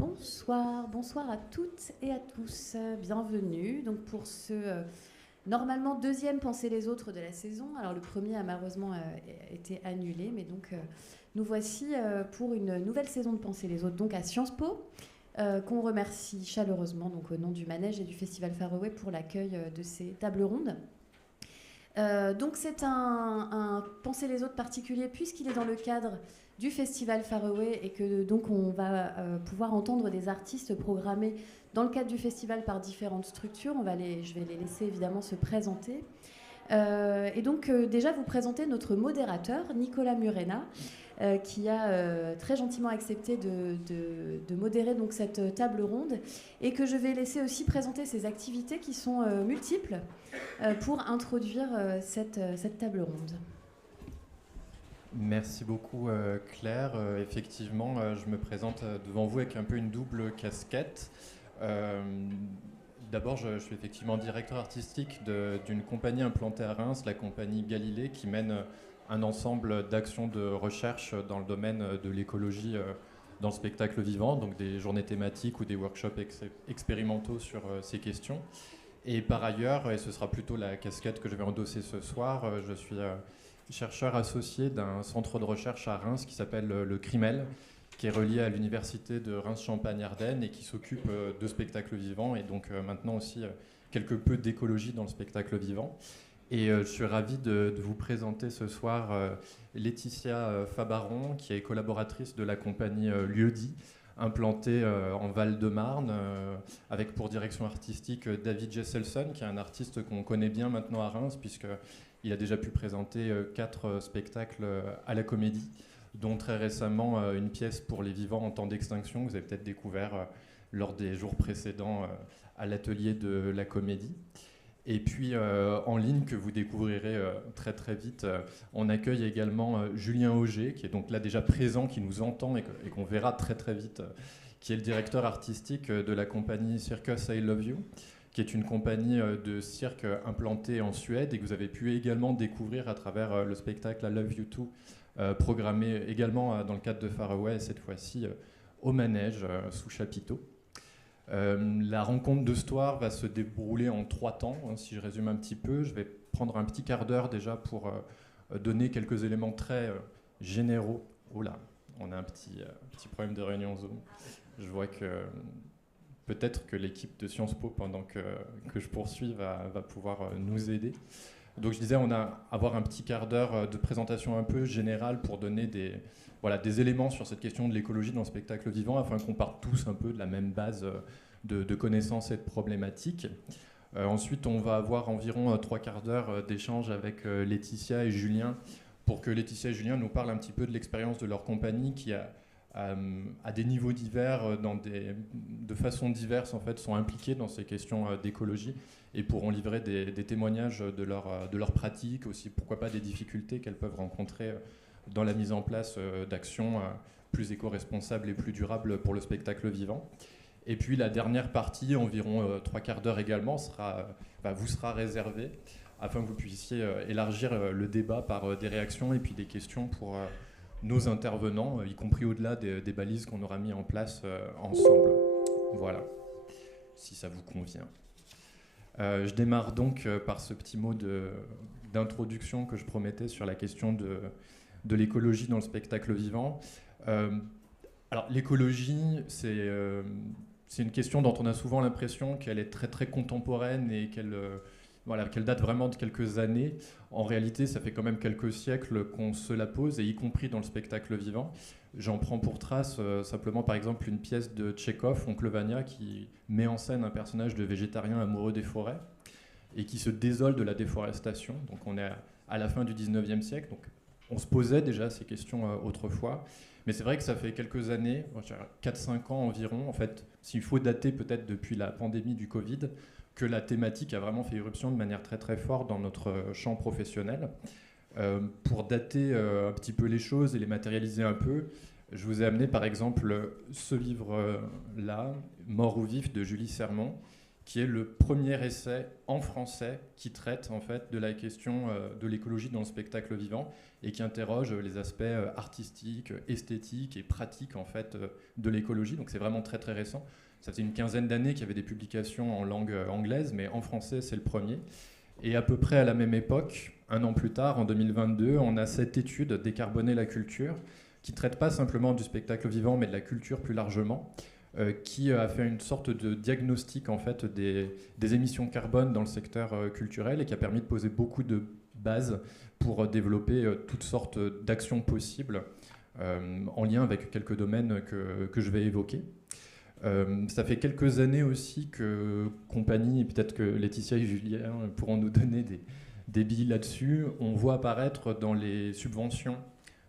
Bonsoir à toutes et à tous. Bienvenue donc pour ce normalement deuxième Penser les autres de la saison. Alors le premier a malheureusement été annulé, mais donc nous voici pour une nouvelle saison de Penser les autres, donc à Sciences Po, qu'on remercie chaleureusement donc au nom du Manège et du Festival Faroé pour l'accueil de ces tables rondes. Donc c'est un Penser les autres particulier puisqu'il est dans le cadre du Festival Faroé et que donc on va pouvoir entendre des artistes programmés dans le cadre du festival par différentes structures. Je vais les laisser évidemment se présenter. Et donc déjà vous présenter notre modérateur Nicolas Murena, qui a très gentiment accepté de modérer donc cette table ronde et que je vais laisser aussi présenter ses activités qui sont multiples pour introduire cette table ronde. Merci beaucoup Claire. Effectivement, je me présente devant vous avec un peu une double casquette. D'abord, je suis effectivement directeur artistique d'une compagnie implantée à Reims, la compagnie Galilée, qui mène un ensemble d'actions de recherche dans le domaine de l'écologie dans le spectacle vivant, donc des journées thématiques ou des workshops expérimentaux sur ces questions. Et par ailleurs, et ce sera plutôt la casquette que je vais endosser ce soir, je suis chercheur associé d'un centre de recherche à Reims qui s'appelle le CRIMEL, qui est relié à l'université de Reims-Champagne-Ardenne et qui s'occupe de spectacles vivants et donc maintenant aussi quelque peu d'écologie dans le spectacle vivant. Et je suis ravi de vous présenter ce soir Laetitia Fabaron, qui est collaboratrice de la compagnie Lieu-dit, implantée en Val-de-Marne, avec pour direction artistique David Jesselson, qui est un artiste qu'on connaît bien maintenant à Reims, puisqu'il a déjà pu présenter 4 spectacles à la Comédie, dont très récemment une pièce pour les vivants en temps d'extinction, que vous avez peut-être découvert lors des jours précédents à l'atelier de la Comédie. Et puis en ligne, que vous découvrirez très très vite, on accueille également Julien Auger, qui est donc là déjà présent, qui nous entend et qu'on verra très très vite, qui est le directeur artistique de la compagnie Circus I Love You, qui est une compagnie de cirque implantée en Suède et que vous avez pu également découvrir à travers le spectacle I Love You Too, programmé également dans le cadre de Faroé, cette fois-ci au Manège, sous chapiteau. La rencontre de ce soir va se dérouler en 3 temps, hein, si je résume un petit peu. Je vais prendre un petit quart d'heure déjà pour donner quelques éléments très généraux. Oh là, on a un petit problème de réunion Zoom. Je vois que peut-être que l'équipe de Sciences Po, pendant que je poursuis, va pouvoir nous aider. Donc je disais, on va avoir un petit quart d'heure de présentation un peu générale pour donner des éléments sur cette question de l'écologie dans le spectacle vivant, afin qu'on parte tous un peu de la même base de connaissances et de problématiques. Ensuite, on va avoir environ 3 quarts d'heure d'échange avec Laetitia et Julien, pour que Laetitia et Julien nous parlent un petit peu de l'expérience de leur compagnie qui à des niveaux divers, de façon diverse en fait, sont impliqués dans ces questions d'écologie et pourront livrer des témoignages de leur pratique, aussi pourquoi pas des difficultés qu'elles peuvent rencontrer dans la mise en place d'actions plus éco-responsables et plus durables pour le spectacle vivant. Et puis la dernière partie, environ 3 quarts d'heure également, vous sera réservée afin que vous puissiez élargir le débat par des réactions et puis des questions pour nos intervenants, y compris au-delà des balises qu'on aura mis en place ensemble. Voilà, si ça vous convient. Je démarre donc par ce petit mot d'introduction que je promettais sur la question de l'écologie dans le spectacle vivant. Alors l'écologie, c'est une question dont on a souvent l'impression qu'elle est très très contemporaine et qu'elle date vraiment de quelques années. En réalité, ça fait quand même quelques siècles qu'on se la pose, et y compris dans le spectacle vivant. J'en prends pour trace simplement par exemple une pièce de Tchekhov, Oncle Vania, qui met en scène un personnage de végétarien amoureux des forêts et qui se désole de la déforestation. Donc on est à la fin du 19e siècle, donc on se posait déjà ces questions autrefois. Mais c'est vrai que ça fait quelques années, 4-5 ans environ, en fait, s'il faut dater peut-être depuis la pandémie du Covid, que la thématique a vraiment fait irruption de manière très très forte dans notre champ professionnel. Pour dater un petit peu les choses et les matérialiser un peu, je vous ai amené par exemple ce livre-là, Mort ou vif, de Julie Sermon, qui est le premier essai en français qui traite en fait de la question de l'écologie dans le spectacle vivant et qui interroge les aspects artistiques, esthétiques et pratiques en fait de l'écologie. Donc c'est vraiment très très récent. Ça faisait une quinzaine d'années qu'il y avait des publications en langue anglaise, mais en français c'est le premier. Et à peu près à la même époque, un an plus tard, en 2022, on a cette étude Décarboner la culture, qui ne traite pas simplement du spectacle vivant, mais de la culture plus largement, qui a fait une sorte de diagnostic en fait, des émissions carbone dans le secteur culturel et qui a permis de poser beaucoup de bases pour développer toutes sortes d'actions possibles en lien avec quelques domaines que je vais évoquer. Ça fait quelques années aussi que compagnie, et peut-être que Laetitia et Julien pourront nous donner des billes là-dessus, on voit apparaître dans les subventions,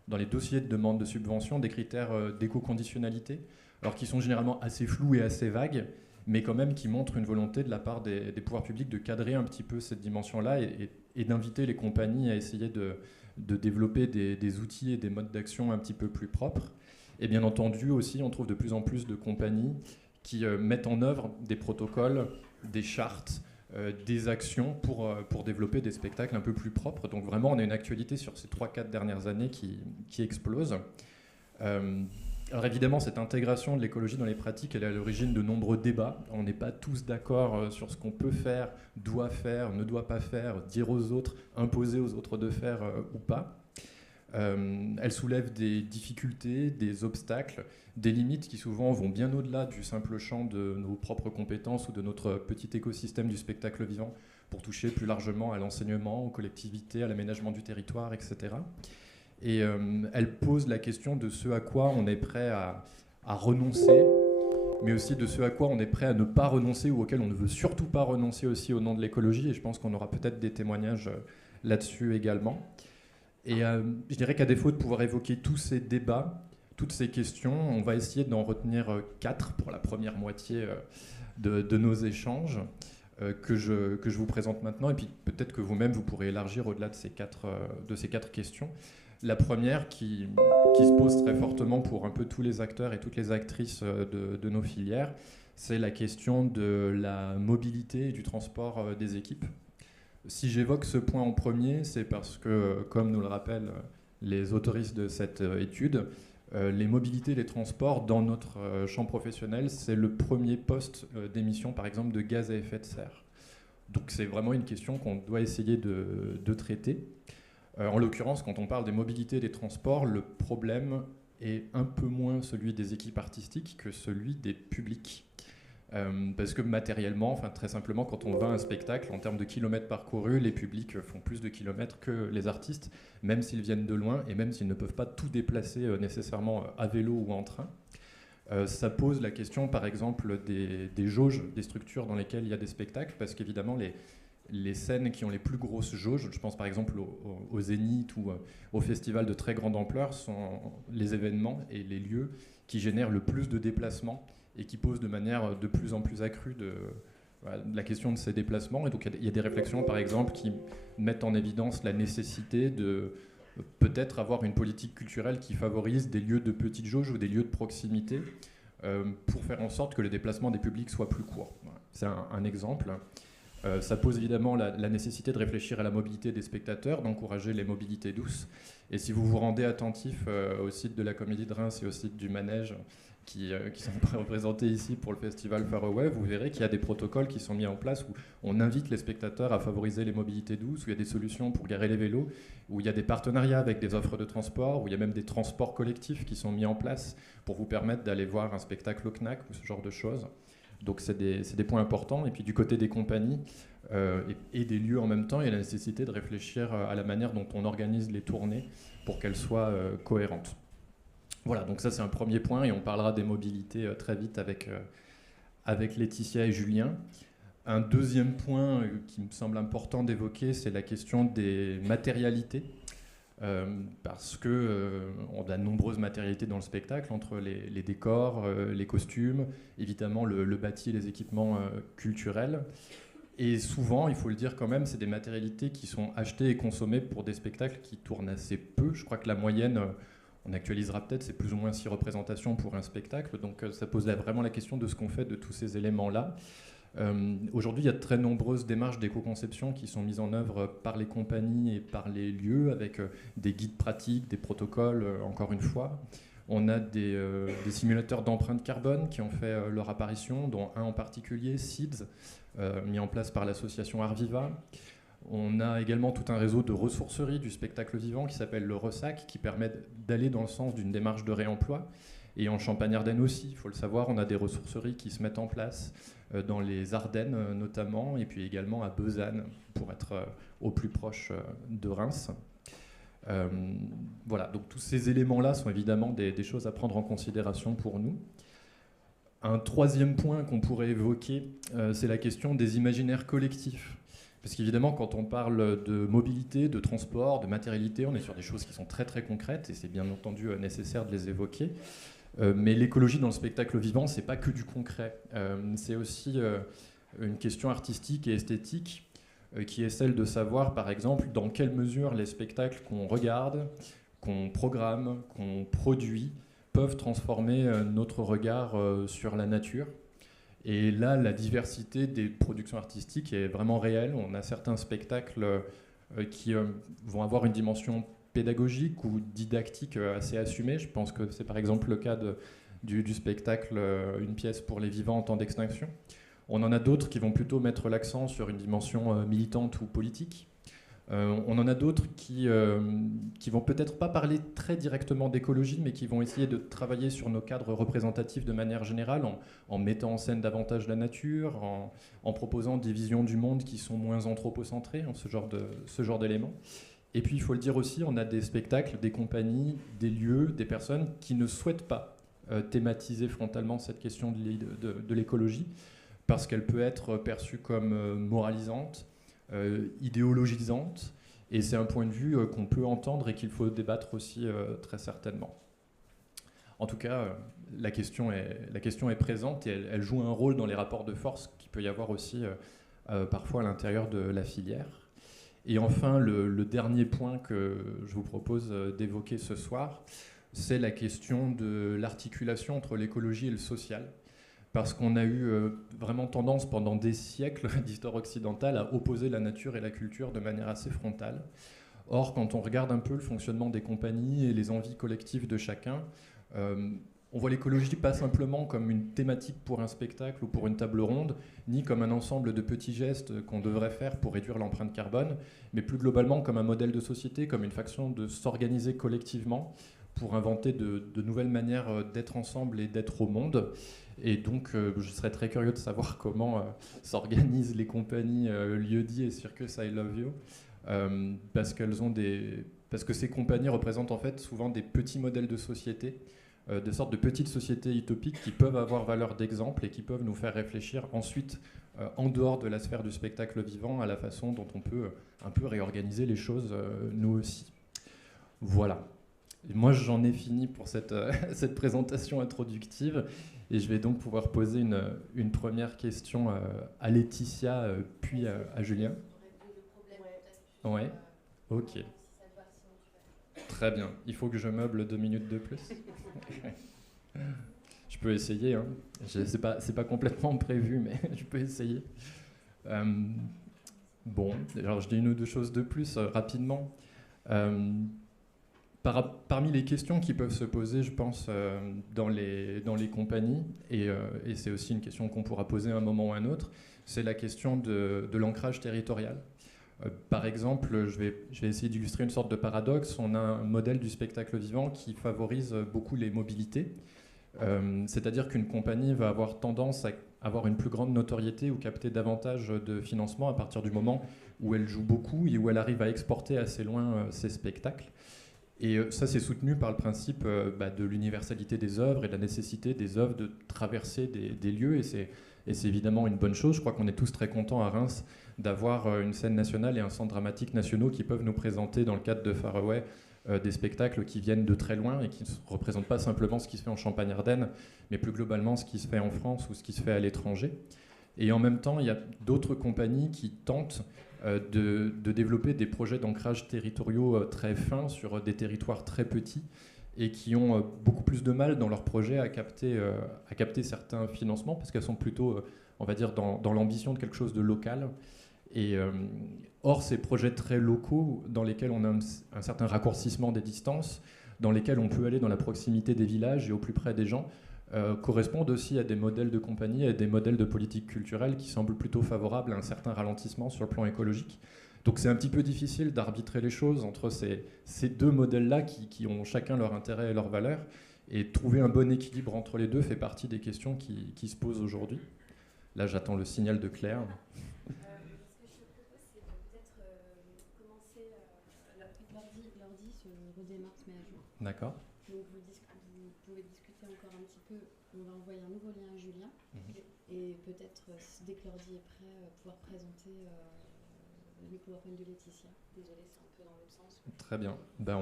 dans les dossiers de demande de subvention, des critères d'éco-conditionnalité, alors qui sont généralement assez flous et assez vagues, mais quand même qui montrent une volonté de la part des pouvoirs publics de cadrer un petit peu cette dimension-là et d'inviter les compagnies à essayer de développer des outils et des modes d'action un petit peu plus propres. Et bien entendu aussi, on trouve de plus en plus de compagnies qui mettent en œuvre des protocoles, des chartes, des actions pour développer des spectacles un peu plus propres. Donc vraiment, on a une actualité sur ces 3-4 dernières années qui explose. Alors évidemment, cette intégration de l'écologie dans les pratiques, elle est à l'origine de nombreux débats. On n'est pas tous d'accord sur ce qu'on peut faire, doit faire, ne doit pas faire, dire aux autres, imposer aux autres de faire ou pas. Elle soulève des difficultés, des obstacles, des limites qui souvent vont bien au-delà du simple champ de nos propres compétences ou de notre petit écosystème du spectacle vivant pour toucher plus largement à l'enseignement, aux collectivités, à l'aménagement du territoire, etc. Et elle pose la question de ce à quoi on est prêt à renoncer, mais aussi de ce à quoi on est prêt à ne pas renoncer ou auquel on ne veut surtout pas renoncer aussi au nom de l'écologie. Et je pense qu'on aura peut-être des témoignages là-dessus également. Et je dirais qu'à défaut de pouvoir évoquer tous ces débats, toutes ces questions, on va essayer d'en retenir 4 pour la première moitié de nos échanges que je vous présente maintenant. Et puis peut-être que vous-même, vous pourrez élargir au-delà de ces quatre questions. La première qui se pose très fortement pour un peu tous les acteurs et toutes les actrices de nos filières, c'est la question de la mobilité et du transport des équipes. Si j'évoque ce point en premier, c'est parce que, comme nous le rappellent les autoristes de cette étude, les mobilités et les transports dans notre champ professionnel, c'est le premier poste d'émission, par exemple, de gaz à effet de serre. Donc c'est vraiment une question qu'on doit essayer de traiter. En l'occurrence, quand on parle des mobilités et des transports, le problème est un peu moins celui des équipes artistiques que celui des publics. Parce que matériellement, enfin très simplement, quand on va à un spectacle, en termes de kilomètres parcourus, les publics font plus de kilomètres que les artistes, même s'ils viennent de loin et même s'ils ne peuvent pas tout déplacer nécessairement à vélo ou en train. Ça pose la question, par exemple, des jauges, des structures dans lesquelles il y a des spectacles, parce qu'évidemment, les scènes qui ont les plus grosses jauges, je pense par exemple au Zénith ou au festival de très grande ampleur, sont les événements et les lieux qui génèrent le plus de déplacements et qui posent de manière de plus en plus accrue la question de ces déplacements. Et donc il y a des réflexions par exemple qui mettent en évidence la nécessité de peut-être avoir une politique culturelle qui favorise des lieux de petite jauge ou des lieux de proximité pour faire en sorte que le déplacement des publics soit plus court. Voilà. C'est un exemple. Ça pose évidemment la nécessité de réfléchir à la mobilité des spectateurs, d'encourager les mobilités douces. Et si vous vous rendez attentif au site de la Comédie de Reims et au site du Manège, qui sont représentés ici pour le festival Far Away, vous verrez qu'il y a des protocoles qui sont mis en place où on invite les spectateurs à favoriser les mobilités douces, où il y a des solutions pour garer les vélos, où il y a des partenariats avec des offres de transport, où il y a même des transports collectifs qui sont mis en place pour vous permettre d'aller voir un spectacle au CNAC ou ce genre de choses. Donc c'est des points importants. Et puis du côté des compagnies et des lieux en même temps, il y a la nécessité de réfléchir à la manière dont on organise les tournées pour qu'elles soient cohérentes. Voilà, donc ça c'est un premier point et on parlera des mobilités très vite avec Laetitia et Julien. Un deuxième point qui me semble important d'évoquer, c'est la question des matérialités. Parce qu'on a de nombreuses matérialités dans le spectacle, entre les décors, les costumes, évidemment le bâti et les équipements culturels. Et souvent, il faut le dire quand même, c'est des matérialités qui sont achetées et consommées pour des spectacles qui tournent assez peu. Je crois que la moyenne, on actualisera peut-être, c'est plus ou moins 6 représentations pour un spectacle. Donc ça pose vraiment la question de ce qu'on fait de tous ces éléments-là. Aujourd'hui, il y a de très nombreuses démarches d'éco-conception qui sont mises en œuvre par les compagnies et par les lieux, avec des guides pratiques, des protocoles, encore une fois. On a des simulateurs d'empreinte carbone qui ont fait leur apparition, dont un en particulier, SEEDS, mis en place par l'association Arviva. On a également tout un réseau de ressourceries du spectacle vivant qui s'appelle le RESAC, qui permet d'aller dans le sens d'une démarche de réemploi. Et en Champagne-Ardenne aussi, il faut le savoir, on a des ressourceries qui se mettent en place dans les Ardennes notamment, et puis également à Besançon, pour être au plus proche de Reims. Voilà, donc tous ces éléments-là sont évidemment des choses à prendre en considération pour nous. Un troisième point qu'on pourrait évoquer, c'est la question des imaginaires collectifs. Parce qu'évidemment, quand on parle de mobilité, de transport, de matérialité, on est sur des choses qui sont très très concrètes, et c'est bien entendu nécessaire de les évoquer. Mais l'écologie dans le spectacle vivant, c'est pas que du concret. C'est aussi une question artistique et esthétique qui est celle de savoir, par exemple, dans quelle mesure les spectacles qu'on regarde, qu'on programme, qu'on produit, peuvent transformer notre regard sur la nature. Et là, la diversité des productions artistiques est vraiment réelle. On a certains spectacles qui vont avoir une dimension pédagogique ou didactique assez assumée. Je pense que c'est par exemple le cas du spectacle Une pièce pour les vivants en temps d'extinction. On en a d'autres qui vont plutôt mettre l'accent sur une dimension militante ou politique. On en a d'autres qui vont peut-être pas parler très directement d'écologie, mais qui vont essayer de travailler sur nos cadres représentatifs de manière générale, en mettant en scène davantage la nature, en proposant des visions du monde qui sont moins anthropocentrées, ce genre d'éléments. Et puis il faut le dire aussi, on a des spectacles, des compagnies, des lieux, des personnes qui ne souhaitent pas thématiser frontalement cette question de l'écologie, parce qu'elle peut être perçue comme moralisante, idéologisante, et c'est un point de vue qu'on peut entendre et qu'il faut débattre aussi très certainement. En tout cas, la question est présente et elle joue un rôle dans les rapports de force qu'il peut y avoir aussi parfois à l'intérieur de la filière. Et enfin, le dernier point que je vous propose d'évoquer ce soir, c'est la question de l'articulation entre l'écologie et le social. Parce qu'on a eu vraiment tendance pendant des siècles d'histoire occidentale à opposer la nature et la culture de manière assez frontale. Or, quand on regarde un peu le fonctionnement des compagnies et les envies collectives de chacun, on voit l'écologie pas simplement comme une thématique pour un spectacle ou pour une table ronde, ni comme un ensemble de petits gestes qu'on devrait faire pour réduire l'empreinte carbone, mais plus globalement comme un modèle de société, comme une façon de s'organiser collectivement pour inventer de nouvelles manières d'être ensemble et d'être au monde. Et donc, je serais très curieux de savoir comment s'organisent les compagnies Lieu-dit et Circus I Love You, parce que ces compagnies représentent en fait souvent des petits modèles de société, de sortes de petites sociétés utopiques qui peuvent avoir valeur d'exemple et qui peuvent nous faire réfléchir ensuite, en dehors de la sphère du spectacle vivant, à la façon dont on peut un peu réorganiser les choses, nous aussi. Voilà. Et moi, j'en ai fini pour cette présentation introductive. Et je vais donc pouvoir poser une première question à Laetitia, puis à Julien. Ouais, ok. Très bien. Il faut que je meuble 2 minutes de plus. Je peux essayer. Hein. C'est pas complètement prévu, mais je peux essayer. Bon, alors je dis une ou deux choses de plus rapidement. Parmi les questions qui peuvent se poser, je pense, dans les compagnies, et c'est aussi une question qu'on pourra poser à un moment ou à un autre, c'est la question de l'ancrage territorial. Par exemple, je vais essayer d'illustrer une sorte de paradoxe. On a un modèle du spectacle vivant qui favorise beaucoup les mobilités, c'est-à-dire qu'une compagnie va avoir tendance à avoir une plus grande notoriété ou capter davantage de financement à partir du moment où elle joue beaucoup et où elle arrive à exporter assez loin ses spectacles. Et ça, c'est soutenu par le principe de l'universalité des œuvres et de la nécessité des œuvres de traverser des lieux. Et c'est évidemment une bonne chose. Je crois qu'on est tous très contents à Reims d'avoir une scène nationale et un centre dramatique nationaux qui peuvent nous présenter, dans le cadre de Faraway, des spectacles qui viennent de très loin et qui ne représentent pas simplement ce qui se fait en Champagne-Ardenne, mais plus globalement ce qui se fait en France ou ce qui se fait à l'étranger. Et en même temps, il y a d'autres compagnies qui tentent de développer des projets d'ancrage territoriaux très fins sur des territoires très petits et qui ont beaucoup plus de mal dans leur projet à capter certains financements, parce qu'elles sont plutôt, on va dire, dans l'ambition de quelque chose de local. Et or, ces projets très locaux, dans lesquels on a un certain raccourcissement des distances, dans lesquels on peut aller dans la proximité des villages et au plus près des gens, correspondent aussi à des modèles de compagnie, à des modèles de politique culturelle qui semblent plutôt favorables à un certain ralentissement sur le plan écologique. Donc c'est un petit peu difficile d'arbitrer les choses entre ces deux modèles-là qui ont chacun leur intérêt et leur valeur, et trouver un bon équilibre entre les deux fait partie des questions qui se posent aujourd'hui. Là, j'attends le signal de Claire. Ce que je te propose, c'est de peut-être commencer. L'ordi se redémarre, se met à jour. D'accord. Donc vous pouvez discuter encore un petit peu. On va envoyer un nouveau lien à Julien. Et peut-être, dès que l'ordi est prêt, pouvoir présenter le PowerPoint de Laetitia. Désolée, c'est un peu dans l'autre sens. Très bien. Ben,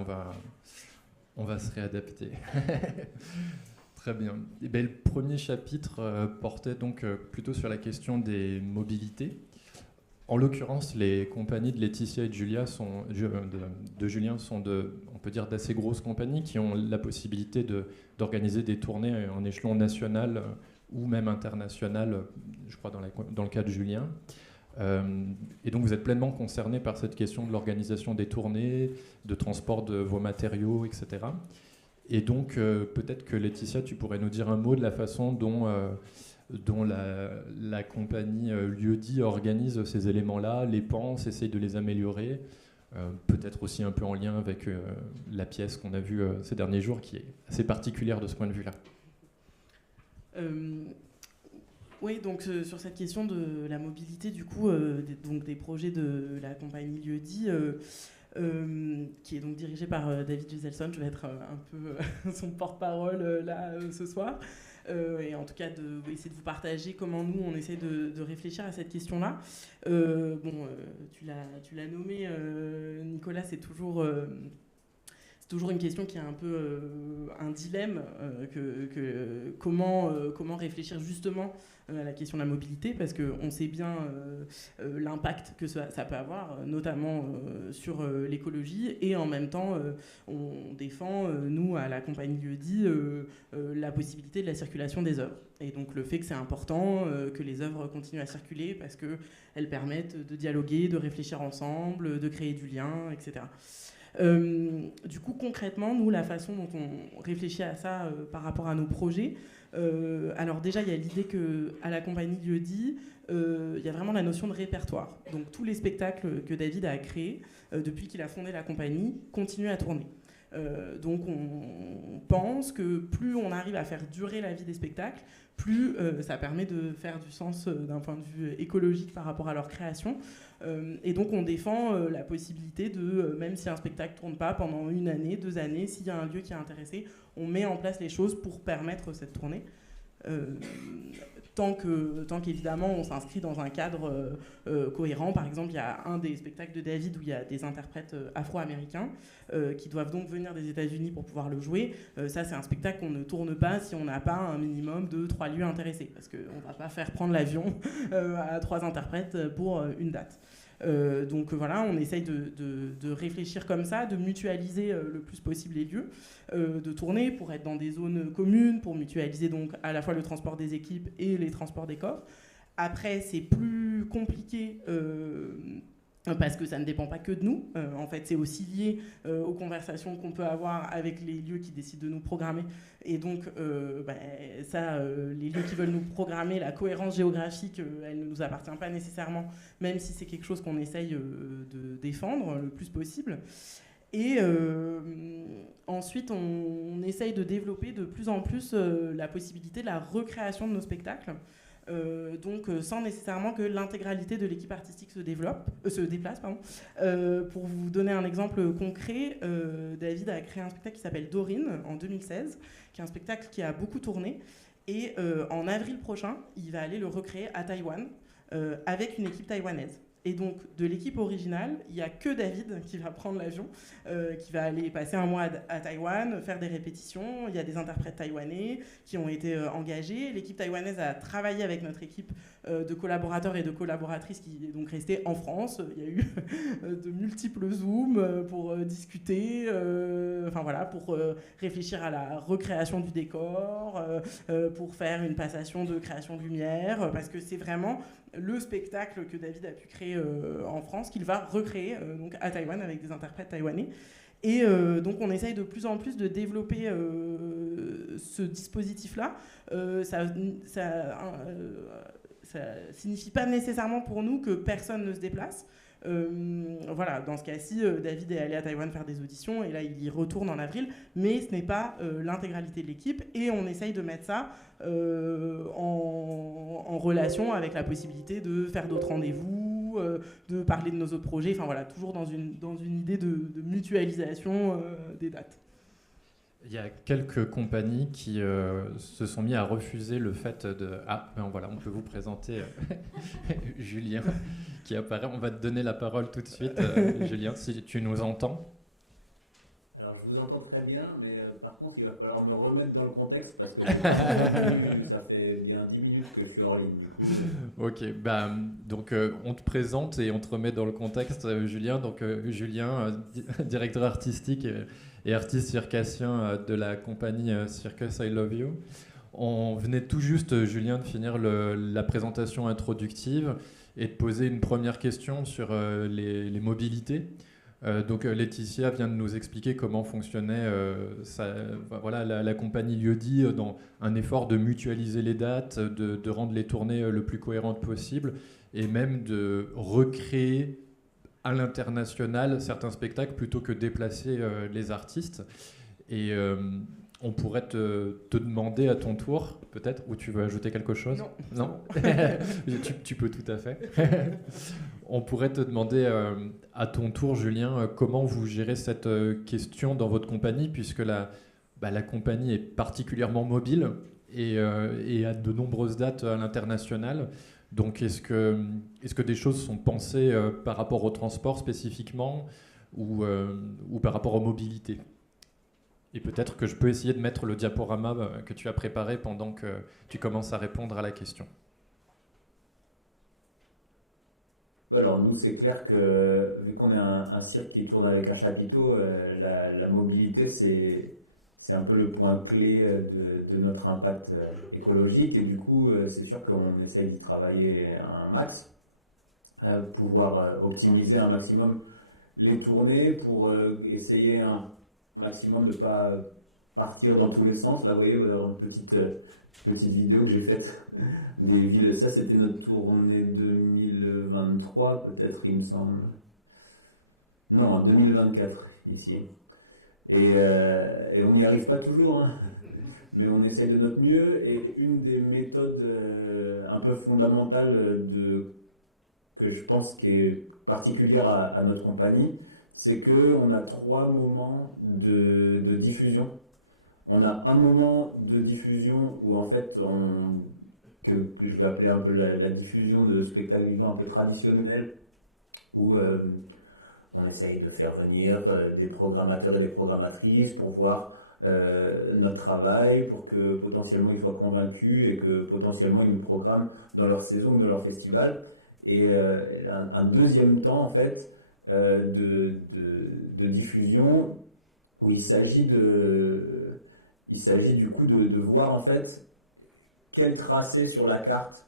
on va se réadapter. Très bien. Et ben, le premier chapitre portait donc plutôt sur la question des mobilités. En l'occurrence, les compagnies de Laetitia et de Julien sont on peut dire, d'assez grosses compagnies qui ont la possibilité d'organiser des tournées en échelon national ou même international, je crois dans le cas de Julien. Et donc vous êtes pleinement concerné par cette question de l'organisation des tournées, de transport de vos matériaux, etc. Et donc peut-être que Laetitia, tu pourrais nous dire un mot de la façon dont la compagnie Lieu-dit organise ces éléments-là, les pense, essaye de les améliorer, peut-être aussi un peu en lien avec la pièce qu'on a vue ces derniers jours, qui est assez particulière de ce point de vue-là. Oui, donc sur cette question de la mobilité, du coup, donc des projets de la compagnie Lieu-dit, qui est donc dirigée par David Giselson, je vais être un peu son porte-parole là ce soir. Et en tout cas essayer de vous partager comment nous on essaie de réfléchir à cette question-là. Tu l'as nommé, Nicolas, c'est toujours une question qui est un peu un dilemme, comment réfléchir justement à la question de la mobilité, parce qu'on sait bien l'impact que ça peut avoir, notamment sur l'écologie, et en même temps on défend, nous à la compagnie Lieu-dit, la possibilité de la circulation des œuvres. Et donc le fait que c'est important que les œuvres continuent à circuler parce qu'elles permettent de dialoguer, de réfléchir ensemble, de créer du lien, etc. Du coup, concrètement, nous, la façon dont on réfléchit à ça par rapport à nos projets, alors déjà, il y a l'idée qu'à la compagnie Lieu-dit, il y a vraiment la notion de répertoire. Donc tous les spectacles que David a créés depuis qu'il a fondé la compagnie continuent à tourner. Donc on pense que plus on arrive à faire durer la vie des spectacles, plus ça permet de faire du sens d'un point de vue écologique par rapport à leur création. Et donc on défend la possibilité de, même si un spectacle ne tourne pas pendant 1 année, 2 années, s'il y a un lieu qui est intéressé, on met en place les choses pour permettre cette tournée. Tant qu'évidemment on s'inscrit dans un cadre cohérent. Par exemple, il y a un des spectacles de David où il y a des interprètes afro-américains qui doivent donc venir des États-Unis pour pouvoir le jouer. Ça, c'est un spectacle qu'on ne tourne pas si on n'a pas un minimum de 3 lieux intéressés, parce qu'on ne va pas faire prendre l'avion à 3 interprètes pour une date. Donc voilà, on essaye de réfléchir comme ça, de mutualiser le plus possible les lieux de tournée pour être dans des zones communes, pour mutualiser donc à la fois le transport des équipes et les transports des corps. Après, c'est plus compliqué parce que ça ne dépend pas que de nous. En fait, c'est aussi lié aux conversations qu'on peut avoir avec les lieux qui décident de nous programmer. Et donc, les lieux qui veulent nous programmer, la cohérence géographique, elle ne nous appartient pas nécessairement, même si c'est quelque chose qu'on essaye de défendre le plus possible. Et ensuite, on essaye de développer de plus en plus la possibilité de la recréation de nos spectacles. Donc sans nécessairement que l'intégralité de l'équipe artistique se déplace. Pour vous donner un exemple concret, David a créé un spectacle qui s'appelle Dorine en 2016, qui est un spectacle qui a beaucoup tourné. Et en avril prochain, il va aller le recréer à Taïwan avec une équipe taïwanaise. Et donc, de l'équipe originale, il n'y a que David qui va prendre l'avion, qui va aller passer un mois à Taïwan, faire des répétitions. Il y a des interprètes taïwanais qui ont été engagés. L'équipe taïwanaise a travaillé avec notre équipe de collaborateurs et de collaboratrices qui est donc restée en France. Il y a eu de multiples Zooms pour discuter, pour réfléchir à la recréation du décor, pour faire une passation de création de lumière, parce que c'est vraiment le spectacle que David a pu créer en France, qu'il va recréer donc à Taïwan avec des interprètes taïwanais. Et donc on essaye de plus en plus de développer ce dispositif-là. Ça signifie pas nécessairement pour nous que personne ne se déplace. Dans ce cas-ci, David est allé à Taïwan faire des auditions et là il y retourne en avril, mais ce n'est pas l'intégralité de l'équipe et on essaye de mettre ça en relation avec la possibilité de faire d'autres rendez-vous, de parler de nos autres projets, toujours dans une idée de mutualisation des dates. Il y a quelques compagnies qui se sont mis à refuser le fait de... Ah, ben voilà, on peut vous présenter Julien qui apparaît. On va te donner la parole tout de suite, Julien, si tu nous entends. Alors, je vous entends très bien, mais par contre, il va falloir me remettre dans le contexte parce que ça fait bien 10 minutes que je suis hors ligne. Ok, donc on te présente et on te remet dans le contexte, Julien. Donc, Julien, directeur artistique et artiste circassien de la compagnie Circus I Love You. On venait tout juste, Julien, de finir la présentation introductive et de poser une première question sur les mobilités. Donc Laetitia vient de nous expliquer comment fonctionnait la compagnie Lieu-dit dans un effort de mutualiser les dates, de rendre les tournées le plus cohérentes possible et même de recréer à l'international certains spectacles plutôt que déplacer les artistes. Et on pourrait te demander à ton tour, peut-être, ou tu veux ajouter quelque chose ? Non. tu peux tout à fait. On pourrait te demander à ton tour, Julien, comment vous gérez cette question dans votre compagnie, puisque la compagnie est particulièrement mobile et a de nombreuses dates à l'international. Donc, est-ce que des choses sont pensées par rapport au transport spécifiquement ou par rapport aux mobilités ? Et peut-être que je peux essayer de mettre le diaporama que tu as préparé pendant que tu commences à répondre à la question. Alors nous, c'est clair que vu qu'on est un cirque qui tourne avec un chapiteau, la mobilité, c'est un peu le point clé de notre impact écologique. Et du coup, c'est sûr qu'on essaye d'y travailler un max, pouvoir optimiser un maximum les tournées pour essayer un maximum de ne pas partir dans tous les sens. Là, vous voyez, vous avez une petite vidéo que j'ai faite des villes. Ça, c'était notre tournée 2023, peut-être, il me semble. Non, 2024, ici. Et on n'y arrive pas toujours, hein. Mais on essaye de notre mieux. Et une des méthodes un peu fondamentales que je pense qui est particulière à notre compagnie, c'est qu'on a 3 moments de diffusion. On a un moment de diffusion où en fait, que je vais appeler un peu la diffusion de spectacles vivants un peu traditionnels, où on essaye de faire venir des programmateurs et des programmatrices pour voir notre travail, pour que potentiellement ils soient convaincus et que potentiellement ils nous programment dans leur saison ou dans leur festival. Et un deuxième temps en fait de diffusion où il s'agit du coup de voir en fait quel tracé sur la carte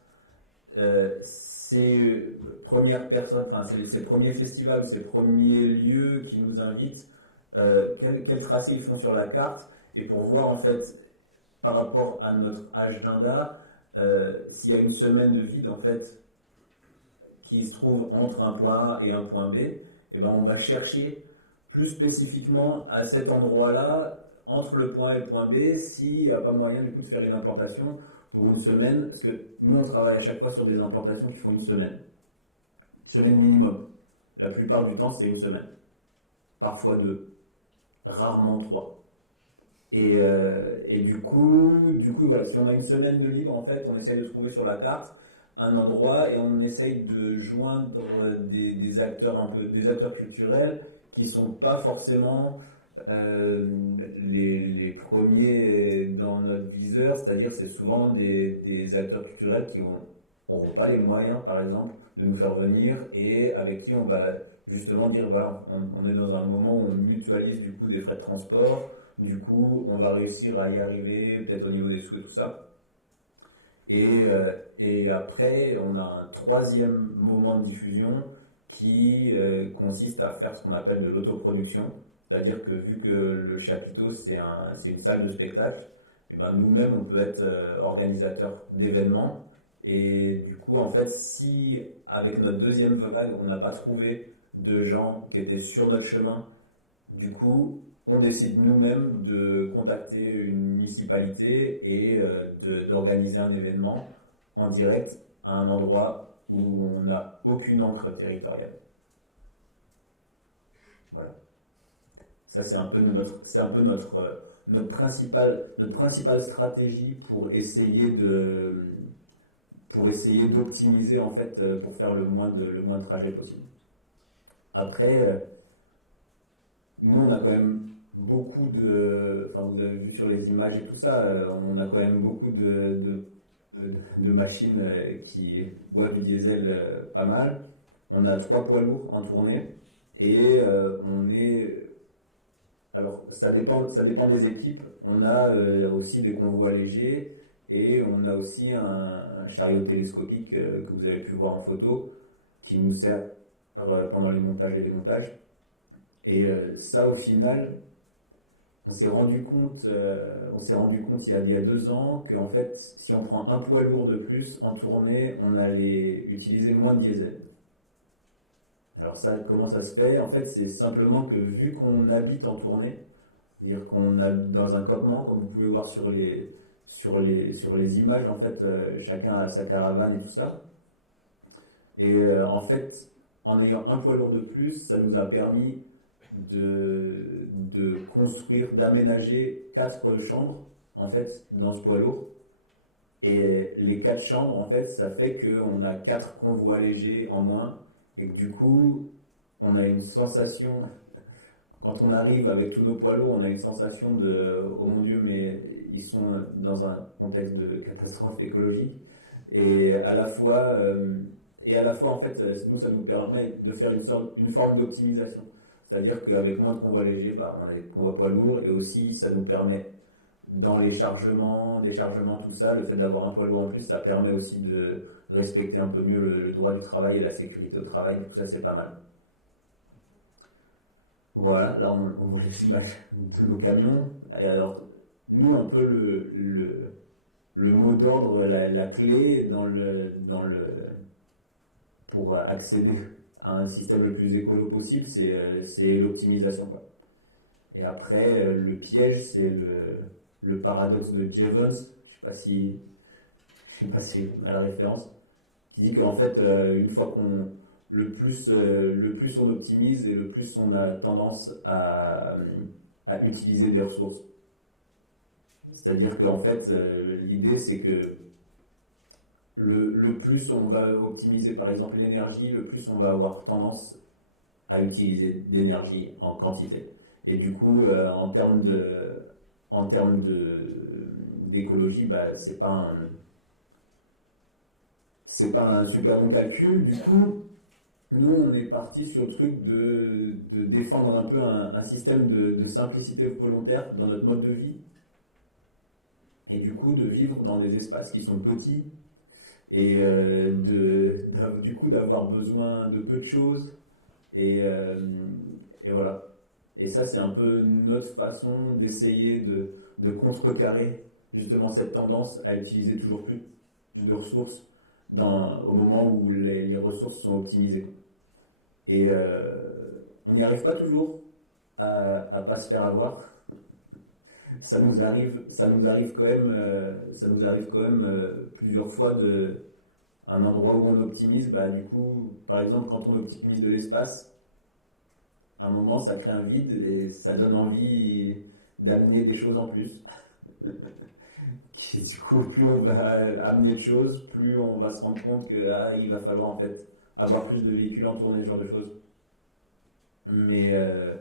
ces premières personnes, enfin ces premiers festivals, ces premiers lieux qui nous invitent, quel tracé ils font sur la carte, et pour voir en fait par rapport à notre agenda s'il y a une semaine de vide en fait qui se trouve entre un point A et un point B, et ben on va chercher plus spécifiquement à cet endroit-là, entre le point A et le point B, s'il n'y a pas moyen du coup de faire une implantation pour une semaine, parce que nous on travaille à chaque fois sur des implantations qui font une semaine minimum. La plupart du temps c'est une semaine, parfois 2, rarement 3. Et du coup voilà, si on a une semaine de libre en fait, on essaye de trouver sur la carte un endroit et on essaye de joindre des acteurs des acteurs culturels qui sont pas forcément les premiers dans notre viseur, c'est-à-dire c'est souvent des acteurs culturels qui n'auront pas les moyens, par exemple, de nous faire venir et avec qui on va justement dire, voilà, on est dans un moment où on mutualise du coup des frais de transport, du coup on va réussir à y arriver, peut-être au niveau des sous et tout ça. Et après, on a un troisième moment de diffusion qui consiste à faire ce qu'on appelle de l'autoproduction. C'est-à-dire que vu que le chapiteau, c'est une salle de spectacle, et ben nous-mêmes, on peut être organisateur d'événements. Et du coup, en fait, si avec notre deuxième vague, on n'a pas trouvé de gens qui étaient sur notre chemin, du coup, on décide nous-mêmes de contacter une municipalité et d'organiser un événement en direct à un endroit où on n'a aucune encre territoriale. Voilà. Ça, c'est un peu notre principale stratégie pour essayer d'optimiser en fait, pour faire le moins de trajets possible. Après, nous, on a quand même beaucoup enfin, vous avez vu sur les images et tout ça, on a quand même beaucoup de machines qui boivent du diesel pas mal. On a 3 poids lourds en tournée et on est. Alors, ça dépend des équipes. On a aussi des convois légers et on a aussi un chariot télescopique que vous avez pu voir en photo qui nous sert pendant les montages et démontages. Et ça, au final, on s'est rendu compte il y a 2 ans qu'en fait, si on prend un poids lourd de plus en tournée, on allait utiliser moins de diesel. Alors ça, comment ça se fait? En fait, c'est simplement que vu qu'on habite en tournée, c'est-à-dire qu'on a dans un campement, comme vous pouvez voir sur les images, en fait, chacun a sa caravane et tout ça. Et en fait, en ayant un poids lourd de plus, ça nous a permis de construire, d'aménager 4 chambres en fait dans ce poids lourd. Et les 4 chambres, en fait, ça fait qu'on a 4 convois légers en moins et que du coup, on a une sensation, quand on arrive avec tous nos poids lourds, on a une sensation de oh mon Dieu, mais ils sont dans un contexte de catastrophe écologique. Et à la fois, en fait, nous, ça nous permet de faire une forme d'optimisation. C'est-à-dire qu'avec moins de convois légers, bah, on a des convois poids lourds et aussi ça nous permet, dans les chargements, déchargements, tout ça, le fait d'avoir un poids lourd en plus, ça permet aussi de respecter un peu mieux le droit du travail et la sécurité au travail. Tout ça, c'est pas mal. Voilà, là on voit les images de nos camions. Et alors, nous, un peu le mot d'ordre, la clé pour accéder à un système le plus écolo possible, c'est l'optimisation, quoi. Et après, le piège, c'est le paradoxe de Jevons. Je sais pas si on a la référence, qui dit qu'en fait, une fois le plus on optimise et le plus on a tendance à utiliser des ressources. C'est-à-dire qu'en fait, l'idée, c'est que le plus on va optimiser par exemple l'énergie, le plus on va avoir tendance à utiliser d'énergie en quantité. Et du coup, en termes d'écologie, bah, c'est pas un super bon calcul. Du coup, nous, on est parti sur le truc de défendre un peu un système de simplicité volontaire dans notre mode de vie. Et du coup, de vivre dans des espaces qui sont petits et du coup d'avoir besoin de peu de choses et voilà. Et ça, c'est un peu notre façon d'essayer de contrecarrer justement cette tendance à utiliser toujours plus de ressources au moment où les ressources sont optimisées. Et on n'y arrive pas toujours à pas se faire avoir. Ça nous arrive quand même plusieurs fois un endroit où on optimise, bah, du coup, par exemple, quand on optimise de l'espace, à un moment, ça crée un vide et ça donne envie d'amener des choses en plus. qui du coup, plus on va amener de choses, plus on va se rendre compte que il va falloir en fait avoir plus de véhicules en tournée, ce genre de choses. Mais, euh,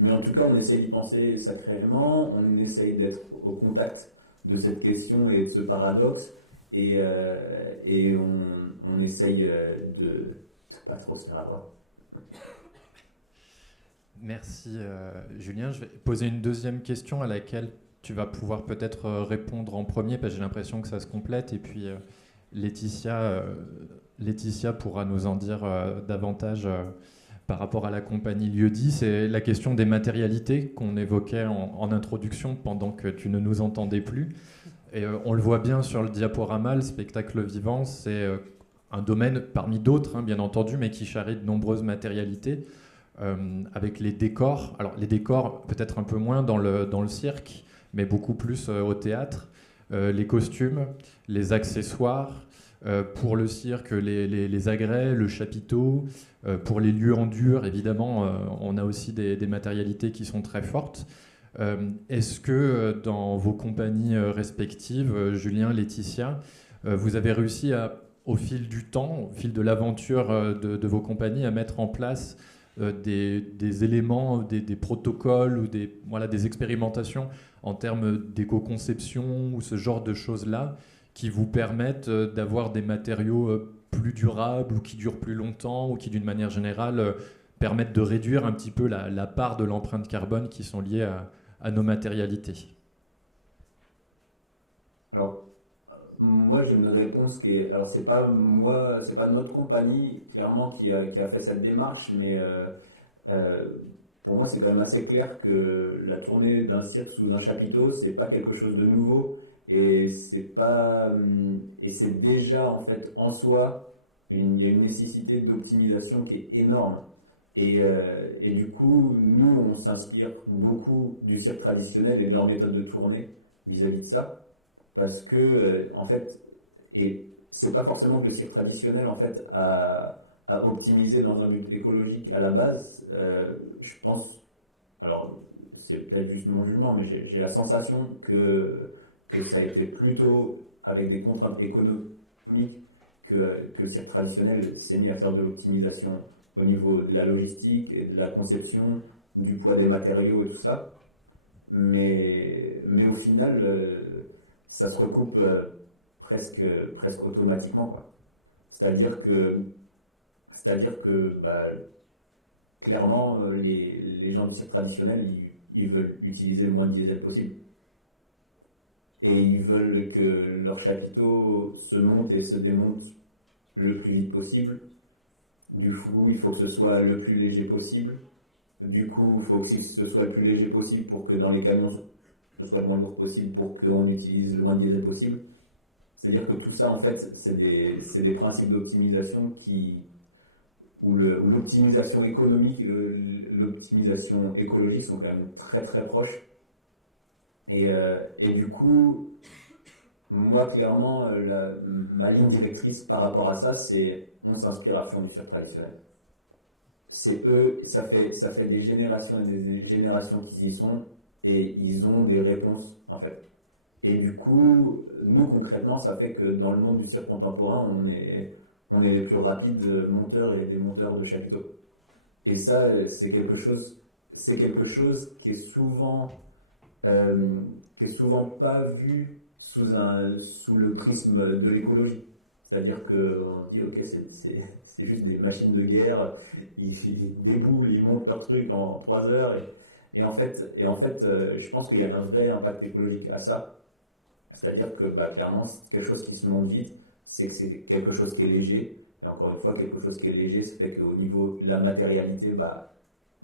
mais en tout cas, on essaye d'y penser sacrément, on essaye d'être au contact de cette question et de ce paradoxe, et on essaye de pas trop se faire avoir. Merci Julien. Je vais poser une deuxième question à laquelle tu vas pouvoir peut-être répondre en premier, parce que j'ai l'impression que ça se complète, et puis Laetitia pourra nous en dire davantage par rapport à la compagnie Lieu-dit. C'est la question des matérialités qu'on évoquait en introduction pendant que tu ne nous entendais plus. Et on le voit bien sur le diaporama, le spectacle vivant, c'est un domaine parmi d'autres, hein, bien entendu, mais qui charrie de nombreuses matérialités. Avec les décors. Alors les décors peut-être un peu moins dans le cirque, mais beaucoup plus au théâtre. Les costumes, les accessoires, pour le cirque, les agrès, le chapiteau. Pour les lieux en dur, évidemment, on a aussi des matérialités qui sont très fortes. Est-ce que dans vos compagnies respectives, Julien, Laetitia, vous avez réussi au fil du temps, au fil de l'aventure de vos compagnies, à mettre en place des éléments, des protocoles ou des expérimentations en termes d'éco-conception ou ce genre de choses-là qui vous permettent d'avoir des matériaux plus durables ou qui durent plus longtemps ou qui, d'une manière générale, permettent de réduire un petit peu la part de l'empreinte carbone qui sont liées à nos matérialités. Alors, moi, j'ai une réponse qui est. Alors, c'est pas moi, c'est pas notre compagnie, clairement, qui a fait cette démarche, mais euh, pour moi, c'est quand même assez clair que la tournée d'un cirque sous un chapiteau, c'est pas quelque chose de nouveau, et c'est déjà, en fait, en soi, il y a une nécessité d'optimisation qui est énorme. Et du coup, nous, on s'inspire beaucoup du cirque traditionnel et de leur méthode de tournée vis-à-vis de ça. Parce que, en fait, et c'est pas forcément que le cirque traditionnel, en fait, a optimisé dans un but écologique à la base. Je pense, alors c'est peut-être juste mon jugement, mais j'ai la sensation que ça a été plutôt avec des contraintes économiques que le cirque traditionnel s'est mis à faire de l'optimisation au niveau de la logistique et de la conception, du poids des matériaux et tout ça. Mais au final, ça se recoupe presque automatiquement, quoi. C'est-à-dire que, c'est-à-dire que clairement, les gens du cirque traditionnel, ils veulent utiliser le moins de diesel possible. Et ils veulent que leur chapiteau se monte et se démonte le plus vite possible. Du coup, il faut que ce soit le plus léger possible. Du coup, il faut aussi que ce soit le plus léger possible pour que dans les camions, ce soit le moins lourd possible pour qu'on utilise le moins de diesel possible. C'est-à-dire que tout ça, en fait, c'est des principes d'optimisation où l'optimisation économique et l'optimisation écologique sont quand même très très proches. Et du coup, moi, clairement, ma ligne directrice par rapport à ça, c'est on s'inspire à fond du cirque traditionnel. C'est eux, ça fait des générations et des générations qu'ils y sont, et ils ont des réponses, en fait. Et du coup, nous, concrètement, ça fait que dans le monde du cirque contemporain, on est les plus rapides monteurs et démonteurs de chapiteaux. Et ça, c'est quelque chose qui est souvent pas vu sous le prisme de l'écologie. C'est-à-dire qu'on dit, ok, c'est juste des machines de guerre, ils déboulent, ils montent leur truc en 3 heures. Et en fait, je pense qu'il y a un vrai impact écologique à ça. C'est-à-dire que clairement, c'est quelque chose qui se monte vite, c'est que c'est quelque chose qui est léger. Et encore une fois, quelque chose qui est léger, ça fait qu'au niveau de la matérialité,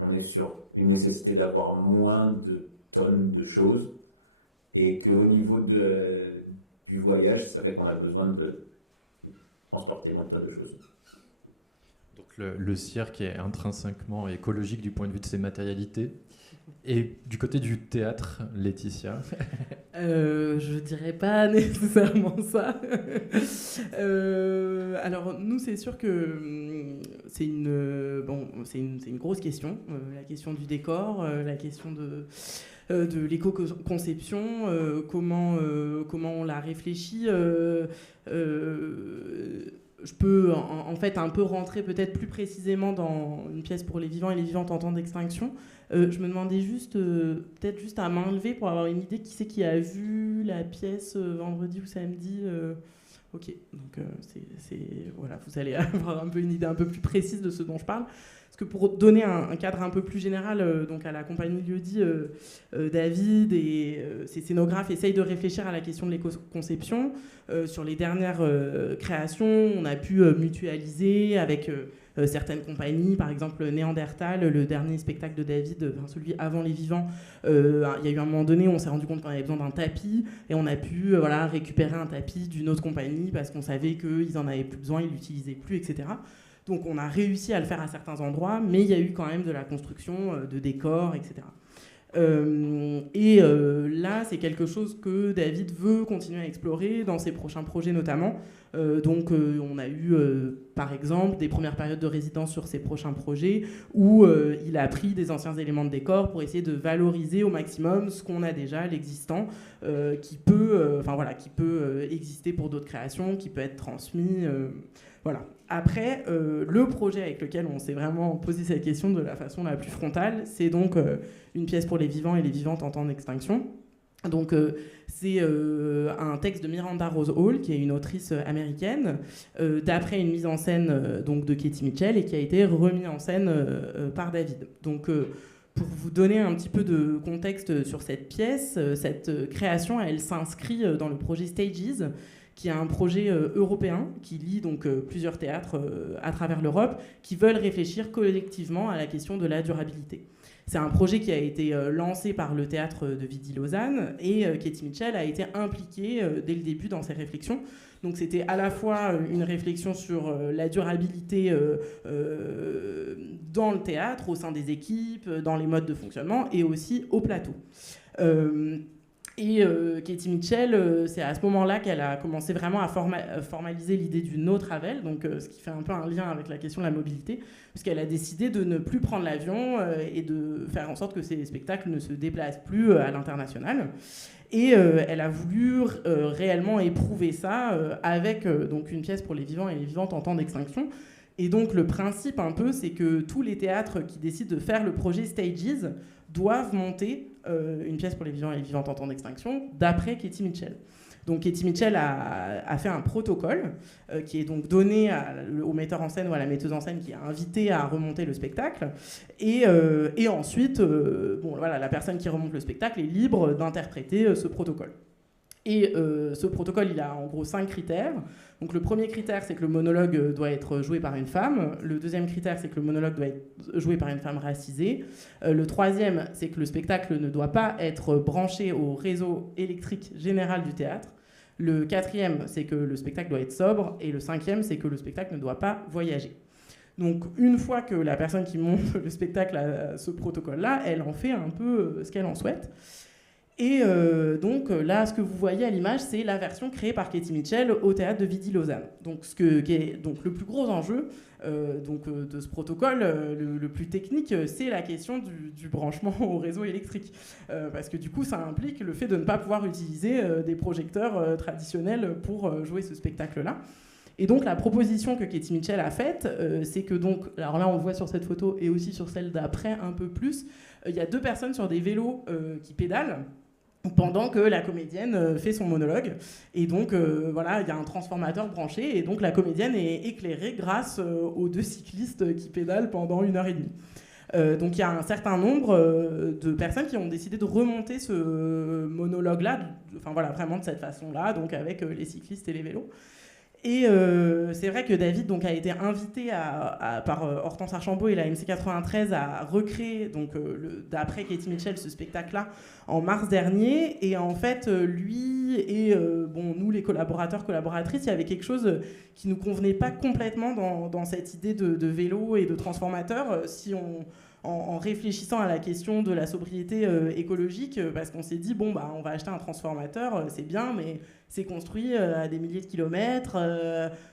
on est sur une nécessité d'avoir moins de tonnes de choses. Et qu'au niveau du voyage, ça fait qu'on a besoin de transporter moins de tonnes de choses. Donc le cirque est intrinsèquement écologique du point de vue de ses matérialités. Et du côté du théâtre, Laetitia? Je dirais pas nécessairement ça. Alors nous, c'est sûr que c'est une grosse question, la question du décor, la question de l'éco-conception, comment on la réfléchit. Je peux en fait un peu rentrer peut-être plus précisément dans une pièce pour les vivants et les vivantes en temps d'extinction. Je me demandais juste, peut-être juste à main levée pour avoir une idée, qui c'est qui a vu la pièce vendredi ou samedi. Ok, donc voilà, vous allez avoir un peu une idée un peu plus précise de ce dont je parle. Parce que pour donner un cadre un peu plus général, donc à la compagnie Lieu-dit, David et ses scénographes essayent de réfléchir à la question de l'éco-conception. Sur les dernières créations, on a pu mutualiser avec certaines compagnies, par exemple Néandertal, le dernier spectacle de David, celui avant les vivants. Il y a eu un moment donné où on s'est rendu compte qu'on avait besoin d'un tapis et on a pu récupérer un tapis d'une autre compagnie parce qu'on savait qu'ils n'en avaient plus besoin, ils ne l'utilisaient plus, etc. Donc on a réussi à le faire à certains endroits, mais il y a eu quand même de la construction de décors, etc. Là, c'est quelque chose que David veut continuer à explorer dans ses prochains projets notamment. On a eu, par exemple, des premières périodes de résidence sur ses prochains projets où il a pris des anciens éléments de décor pour essayer de valoriser au maximum ce qu'on a déjà, l'existant, qui peut exister pour d'autres créations, qui peut être transmis. Voilà. Après, le projet avec lequel on s'est vraiment posé cette question de la façon la plus frontale, c'est donc une pièce pour les vivants et les vivantes en temps d'extinction. Donc, c'est un texte de Miranda Rose Hall, qui est une autrice américaine, d'après une mise en scène donc, de Katie Mitchell, et qui a été remis en scène par David. Donc, pour vous donner un petit peu de contexte sur cette pièce, cette création, elle s'inscrit dans le projet Stages, qui est un projet européen qui lie donc plusieurs théâtres à travers l'Europe qui veulent réfléchir collectivement à la question de la durabilité. C'est un projet qui a été lancé par le théâtre de Vidy-Lausanne et Katie Mitchell a été impliquée dès le début dans ces réflexions. Donc c'était à la fois une réflexion sur la durabilité dans le théâtre, au sein des équipes, dans les modes de fonctionnement et aussi au plateau. Katie Mitchell, c'est à ce moment-là qu'elle a commencé vraiment à formaliser l'idée du no travel, donc ce qui fait un peu un lien avec la question de la mobilité, puisqu'elle a décidé de ne plus prendre l'avion et de faire en sorte que ces spectacles ne se déplacent plus à l'international. Et elle a voulu réellement éprouver ça avec donc une pièce pour les vivants et les vivantes en temps d'extinction. Et donc le principe un peu, c'est que tous les théâtres qui décident de faire le projet Stages doivent monter une pièce pour les vivants et les vivantes en temps d'extinction d'après Katie Mitchell. Donc Katie Mitchell a fait un protocole qui est donc donné au metteur en scène ou à la metteuse en scène qui est invité à remonter le spectacle. Et ensuite, la personne qui remonte le spectacle est libre d'interpréter ce protocole. Et ce protocole, il a en gros 5 critères. Donc le premier critère, c'est que le monologue doit être joué par une femme. Le deuxième critère, c'est que le monologue doit être joué par une femme racisée. Le troisième, c'est que le spectacle ne doit pas être branché au réseau électrique général du théâtre. Le quatrième, c'est que le spectacle doit être sobre. Et le cinquième, c'est que le spectacle ne doit pas voyager. Donc une fois que la personne qui monte le spectacle a ce protocole-là, elle en fait un peu ce qu'elle en souhaite. Et donc là, ce que vous voyez à l'image, c'est la version créée par Katie Mitchell au théâtre de Vidy-Lausanne. Donc, qui est donc le plus gros enjeu de ce protocole, le plus technique, c'est la question du branchement au réseau électrique. Parce que du coup, ça implique le fait de ne pas pouvoir utiliser des projecteurs traditionnels pour jouer ce spectacle-là. Et donc la proposition que Katie Mitchell a faite, c'est que donc, alors là on le voit sur cette photo et aussi sur celle d'après un peu plus, il y a 2 personnes sur des vélos qui pédalent pendant que la comédienne fait son monologue. Et donc, il y a un transformateur branché, et donc la comédienne est éclairée grâce aux 2 cyclistes qui pédalent pendant 1h30. Donc, il y a un certain nombre de personnes qui ont décidé de remonter ce monologue-là, vraiment de cette façon-là, donc avec les cyclistes et les vélos. Et c'est vrai que David donc, a été invité par Hortense Archambault et la MC93 à recréer, donc, d'après Katie Mitchell, ce spectacle-là en mars dernier. Et en fait, lui et nous, les collaborateurs, collaboratrices, il y avait quelque chose qui ne nous convenait pas complètement dans cette idée de vélo et de transformateur. Si en réfléchissant à la question de la sobriété écologique, parce qu'on s'est dit, bon, on va acheter un transformateur, c'est bien, mais c'est construit à des milliers de kilomètres.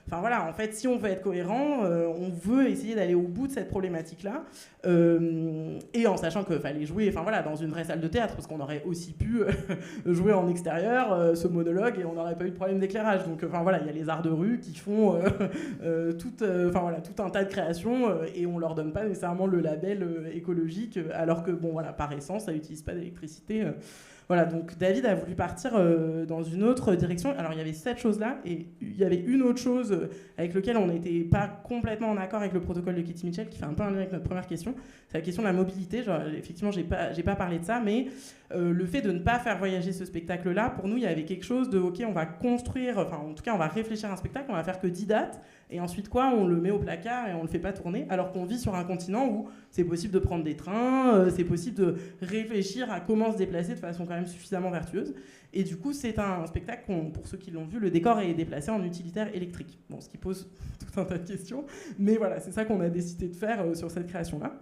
Enfin voilà, en fait, si on veut être cohérent, on veut essayer d'aller au bout de cette problématique-là, et en sachant qu'il fallait jouer, enfin voilà, dans une vraie salle de théâtre, parce qu'on aurait aussi pu jouer en extérieur ce monologue et on n'aurait pas eu de problème d'éclairage. Donc enfin voilà, il y a les arts de rue qui font tout un tas de créations et on leur donne pas nécessairement le label écologique, alors que bon voilà, par essence, ça n'utilise pas d'électricité. Voilà, donc David a voulu partir dans une autre direction. Alors il y avait cette chose-là, et il y avait une autre chose avec laquelle on n'était pas complètement en accord avec le protocole de Katie Mitchell, qui fait un peu un lien avec notre première question. C'est la question de la mobilité. Genre, effectivement, j'ai pas parlé de ça, mais le fait de ne pas faire voyager ce spectacle-là, pour nous, il y avait quelque chose de, ok, on va construire, enfin en tout cas, on va réfléchir à un spectacle, on va faire que 10 dates, et ensuite quoi, on le met au placard et on le fait pas tourner, alors qu'on vit sur un continent où c'est possible de prendre des trains, c'est possible de réfléchir à comment se déplacer de façon quand même suffisamment vertueuse. Et du coup, c'est un spectacle, pour ceux qui l'ont vu, le décor est déplacé en utilitaire électrique. Bon, ce qui pose tout un tas de questions, mais voilà, c'est ça qu'on a décidé de faire sur cette création-là.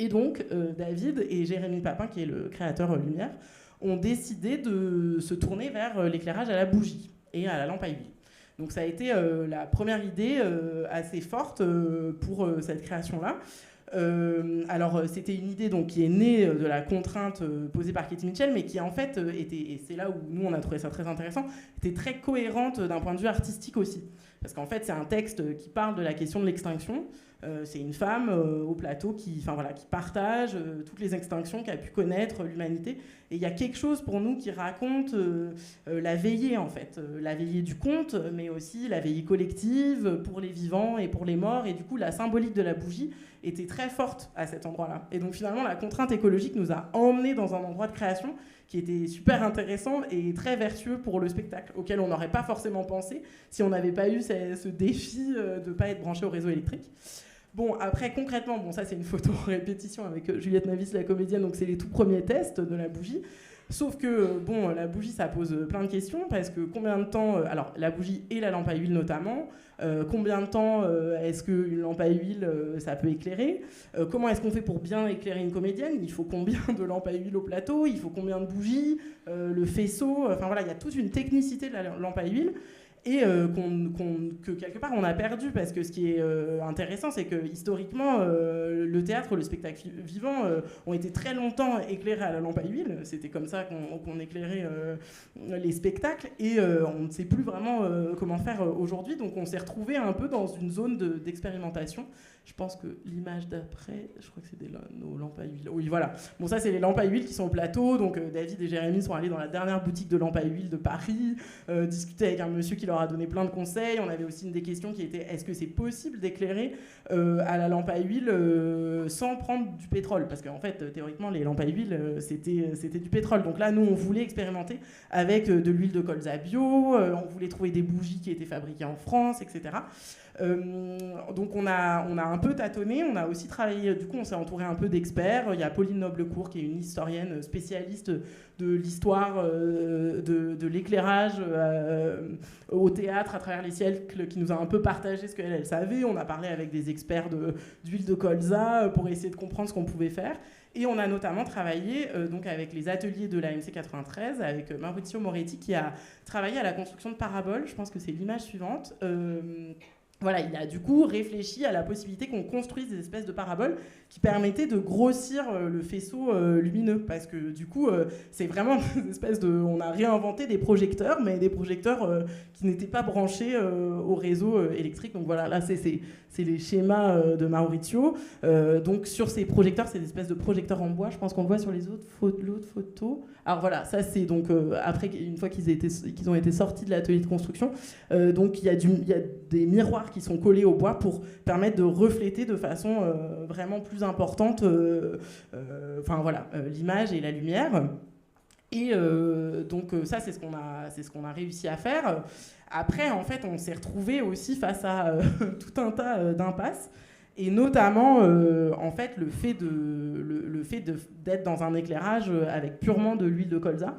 Et donc, David et Jérémy Papin, qui est le créateur Lumière, ont décidé de se tourner vers l'éclairage à la bougie et à la lampe à huile. Donc ça a été la première idée assez forte pour cette création-là. Alors c'était une idée donc, qui est née de la contrainte posée par Katie Mitchell, mais qui en fait était, et c'est là où nous on a trouvé ça très intéressant, était très cohérente d'un point de vue artistique aussi. Parce qu'en fait c'est un texte qui parle de la question de l'extinction. C'est une femme au plateau qui partage toutes les extinctions qu'a pu connaître l'humanité. Et il y a quelque chose pour nous qui raconte la veillée, en fait. La veillée du conte, mais aussi la veillée collective pour les vivants et pour les morts. Et du coup, la symbolique de la bougie était très forte à cet endroit-là. Et donc finalement, la contrainte écologique nous a emmenés dans un endroit de création qui était super intéressant et très vertueux pour le spectacle, auquel on n'aurait pas forcément pensé si on n'avait pas eu ce défi de ne pas être branché au réseau électrique. Bon, après, concrètement, ça c'est une photo en répétition avec Juliette Mavis, la comédienne, donc c'est les tout premiers tests de la bougie. Sauf que, la bougie, ça pose plein de questions, parce que combien de temps... alors, la bougie et la lampe à huile notamment, combien de temps est-ce qu'une lampe à huile, ça peut éclairer ? Comment est-ce qu'on fait pour bien éclairer une comédienne ? Il faut combien de lampes à huile au plateau ? Il faut combien de bougies ? Le faisceau ? Enfin voilà, il y a toute une technicité de la lampe à huile. Et que quelque part on a perdu, parce que ce qui est intéressant, c'est que historiquement le théâtre, le spectacle vivant ont été très longtemps éclairés à la lampe à huile. C'était comme ça qu'on éclairait les spectacles, et on ne sait plus vraiment comment faire aujourd'hui. Donc on s'est retrouvé un peu dans une zone d'expérimentation. Je pense que l'image d'après, je crois que c'est nos lampes à huile. Oui, voilà. Bon, ça, c'est les lampes à huile qui sont au plateau. Donc, David et Jérémy sont allés dans la dernière boutique de lampes à huile de Paris, discuter avec un monsieur qui leur a donné plein de conseils. On avait aussi une des questions qui était, est-ce que c'est possible d'éclairer à la lampe à huile sans prendre du pétrole ? Parce qu'en fait, théoriquement, les lampes à huile, c'était du pétrole. Donc là, nous, on voulait expérimenter avec de l'huile de colza bio. On voulait trouver des bougies qui étaient fabriquées en France, etc. Donc on a un peu tâtonné, on a aussi travaillé, du coup on s'est entouré un peu d'experts. Il y a Pauline Noblecourt qui est une historienne spécialiste de l'histoire de l'éclairage au théâtre à travers les siècles, qui nous a un peu partagé ce qu'elle savait. On a parlé avec des experts d'huile de colza pour essayer de comprendre ce qu'on pouvait faire. Et on a notamment travaillé donc avec les ateliers de l'AMC 93, avec Maurizio Moretti qui a travaillé à la construction de paraboles. Je pense que c'est l'image suivante. Voilà, il a du coup réfléchi à la possibilité qu'on construise des espèces de paraboles qui permettaient de grossir le faisceau lumineux, parce que du coup c'est vraiment des espèces de... On a réinventé des projecteurs, mais des projecteurs qui n'étaient pas branchés au réseau électrique. Donc voilà, là c'est les schémas de Maurizio. Donc sur ces projecteurs, c'est des espèces de projecteurs en bois. Je pense qu'on le voit sur l'autre photo. Alors voilà, ça c'est donc après, une fois qu'ils ont été sortis de l'atelier de construction. Donc il y a des miroirs qui sont collés au bois pour permettre de refléter de façon vraiment plus importante l'image et la lumière. Et donc ça c'est ce qu'on a réussi à faire. Après en fait on s'est retrouvé aussi face à tout un tas d'impasses, et notamment en fait le fait d'être dans un éclairage avec purement de l'huile de colza.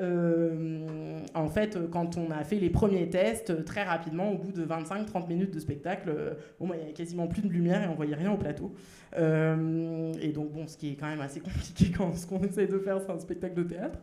En fait, quand on a fait les premiers tests, très rapidement, au bout de 25-30 minutes de spectacle, il n'y avait quasiment plus de lumière et on voyait rien au plateau. Et donc, bon, ce qui est quand même assez compliqué quand ce qu'on essaie de faire, c'est un spectacle de théâtre.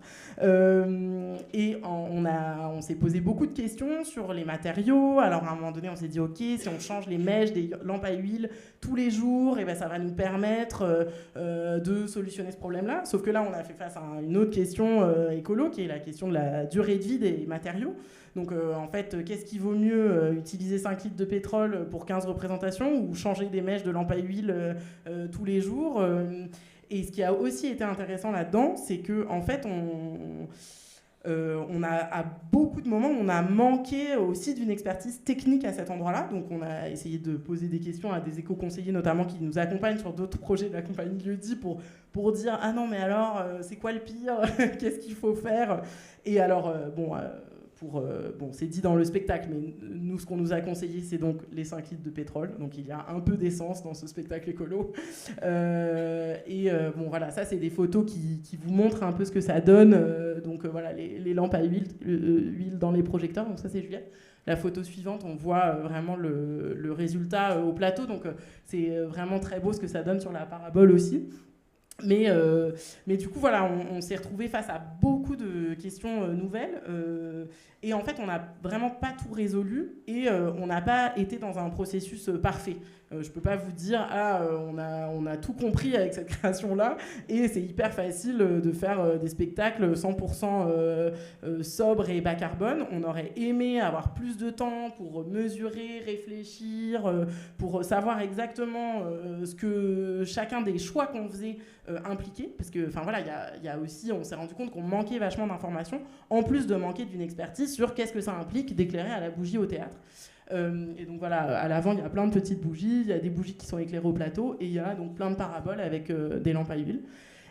On s'est posé beaucoup de questions sur les matériaux. Alors, à un moment donné, on s'est dit, OK, si on change les mèches des lampes à huile tous les jours, et ben, ça va nous permettre de solutionner ce problème-là. Sauf que là, on a fait face à une autre question écolo, qui est la question de la durée de vie des matériaux. Donc en fait, qu'est-ce qui vaut mieux, utiliser 5 litres de pétrole pour 15 représentations ou changer des mèches de lampe à huile tous les jours Et ce qui a aussi été intéressant là-dedans, c'est que en fait, on a, à beaucoup de moments, on a manqué aussi d'une expertise technique à cet endroit-là. Donc on a essayé de poser des questions à des éco-conseillers notamment qui nous accompagnent sur d'autres projets de la compagnie Lieu-dit pour dire « Ah non, mais alors, c'est quoi le pire ? Qu'est-ce qu'il faut faire ?» Et alors, c'est dit dans le spectacle, mais nous, ce qu'on nous a conseillé, c'est donc les 5 litres de pétrole. Donc il y a un peu d'essence dans ce spectacle écolo. Voilà, ça, c'est des photos qui vous montrent un peu ce que ça donne. Voilà, les lampes à huile dans les projecteurs. Donc ça, c'est Juliette. La photo suivante, on voit vraiment le résultat au plateau. Donc c'est vraiment très beau ce que ça donne sur la parabole aussi. Mais du coup, voilà, on s'est retrouvé face à beaucoup de questions nouvelles. Et en fait, on n'a vraiment pas tout résolu et on n'a pas été dans un processus parfait. Je ne peux pas vous dire « Ah, on a tout compris avec cette création-là » et c'est hyper facile de faire des spectacles 100% sobres et bas carbone. On aurait aimé avoir plus de temps pour mesurer, réfléchir, pour savoir exactement ce que chacun des choix qu'on faisait impliquait. Parce que, enfin voilà, il y a aussi, on s'est rendu compte qu'on manquait vachement d'informations, en plus de manquer d'une expertise sur qu'est-ce que ça implique d'éclairer à la bougie au théâtre. Et donc voilà, à l'avant, il y a plein de petites bougies, il y a des bougies qui sont éclairées au plateau, et il y a donc plein de paraboles avec des lampes à huile.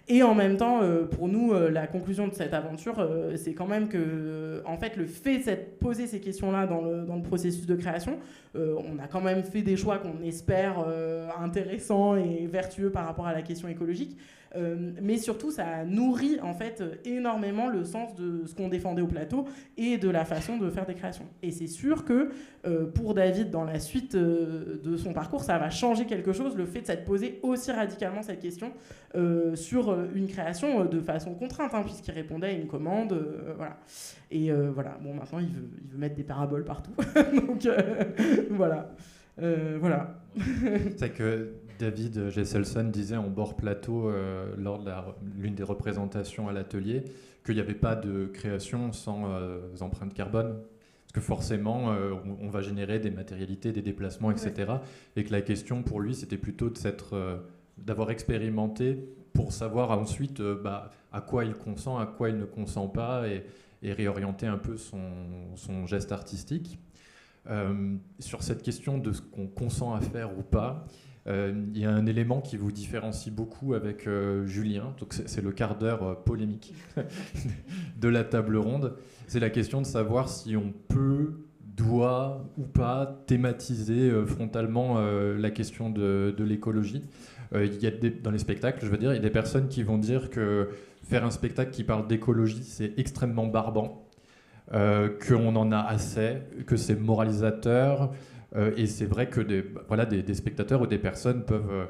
Et en même temps, pour nous, la conclusion de cette aventure, c'est quand même que, en fait, le fait de poser ces questions-là dans le processus de création, on a quand même fait des choix qu'on espère intéressants et vertueux par rapport à la question écologique. Mais surtout, ça a nourri en fait énormément le sens de ce qu'on défendait au plateau et de la façon de faire des créations. Et c'est sûr que pour David, dans la suite de son parcours, ça va changer quelque chose, le fait de s'être posé aussi radicalement cette question sur une création de façon contrainte, hein, puisqu'il répondait à une commande. Voilà. Et voilà, bon, maintenant, il veut mettre des paraboles partout. Donc, voilà. Voilà. C'est que David Jesselson disait en bord plateau lors de l'une des représentations à l'atelier qu'il n'y avait pas de création sans empreinte carbone. Parce que forcément, on va générer des matérialités, des déplacements, etc. Ouais. Et que la question pour lui, c'était plutôt d'avoir expérimenté pour savoir ensuite à quoi il consent, à quoi il ne consent pas et réorienter un peu son geste artistique. Sur cette question de ce qu'on consent à faire ou pas, il y a un élément qui vous différencie beaucoup avec Julien, donc c'est le quart d'heure polémique de la table ronde. C'est la question de savoir si on peut, doit ou pas thématiser frontalement la question de l'écologie. Il y a dans les spectacles, je veux dire, il y a des personnes qui vont dire que faire un spectacle qui parle d'écologie, c'est extrêmement barbant. Qu'on en a assez, que c'est moralisateur, et c'est vrai que des spectateurs ou des personnes peuvent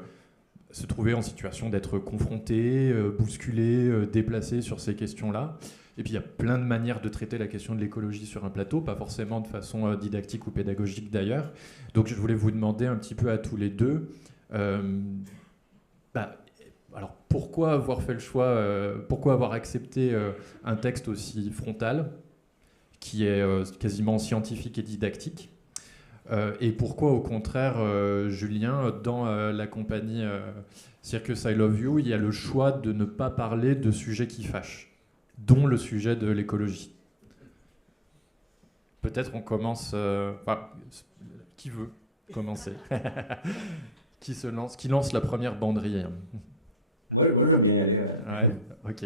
se trouver en situation d'être confrontés, bousculés, déplacés sur ces questions-là. Et puis il y a plein de manières de traiter la question de l'écologie sur un plateau, pas forcément de façon didactique ou pédagogique d'ailleurs. Donc je voulais vous demander un petit peu à tous les deux, alors pourquoi avoir fait le choix, pourquoi avoir accepté un texte aussi frontal qui est quasiment scientifique et didactique, et pourquoi au contraire, Julien, dans la compagnie Circus I Love You, il y a le choix de ne pas parler de sujets qui fâchent, dont le sujet de l'écologie. Peut-être on commence... qui veut commencer? Qui lance la première banderille? Moi j'aime bien y aller. Ouais, ok.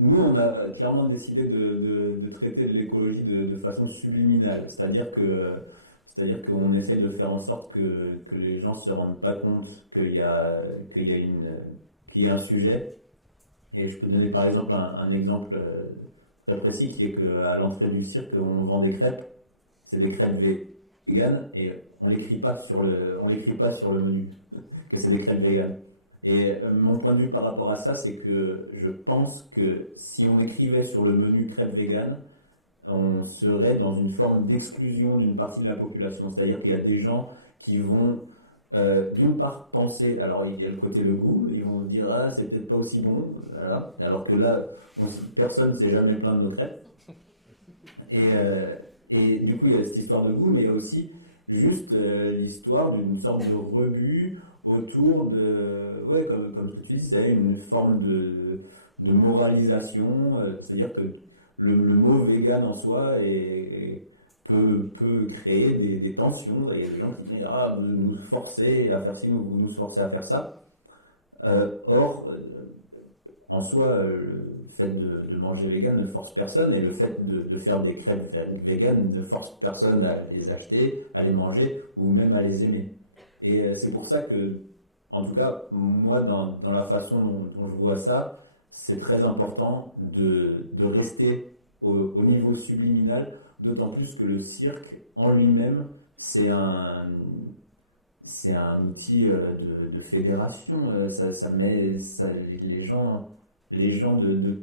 Nous, on a clairement décidé de traiter de l'écologie de façon subliminale, c'est-à-dire qu'on essaye de faire en sorte que les gens ne se rendent pas compte qu'il y a un sujet, Et je peux donner par exemple un exemple très précis qui est qu'à l'entrée du cirque, on vend des crêpes. C'est des crêpes véganes et on l'écrit pas sur le menu que c'est des crêpes véganes. Et mon point de vue par rapport à ça, c'est que je pense que si on écrivait sur le menu crêpes véganes, on serait dans une forme d'exclusion d'une partie de la population. C'est-à-dire qu'il y a des gens qui vont, d'une part, penser, alors il y a le côté le goût, ils vont se dire, ah, c'est peut-être pas aussi bon, voilà. Alors que là, personne ne s'est jamais plaint de nos crêpes. Et du coup, il y a cette histoire de goût, mais il y a aussi juste l'histoire d'une sorte de rebut autour de, ouais, comme ce que tu dis, c'est une forme de moralisation, c'est-à-dire que le mot vegan en soi peut créer des tensions, et il y a des gens qui disent ah, vous nous forcez à faire ci, vous nous forcez à faire ça. Or, en soi, le fait de manger vegan ne force personne, et le fait de faire des crêpes vegan ne force personne à les acheter, à les manger ou même à les aimer. Et c'est pour ça que, en tout cas, moi, dans la façon dont je vois ça, c'est très important de rester au niveau subliminal, d'autant plus que le cirque en lui-même, c'est un outil de fédération. Ça met les gens de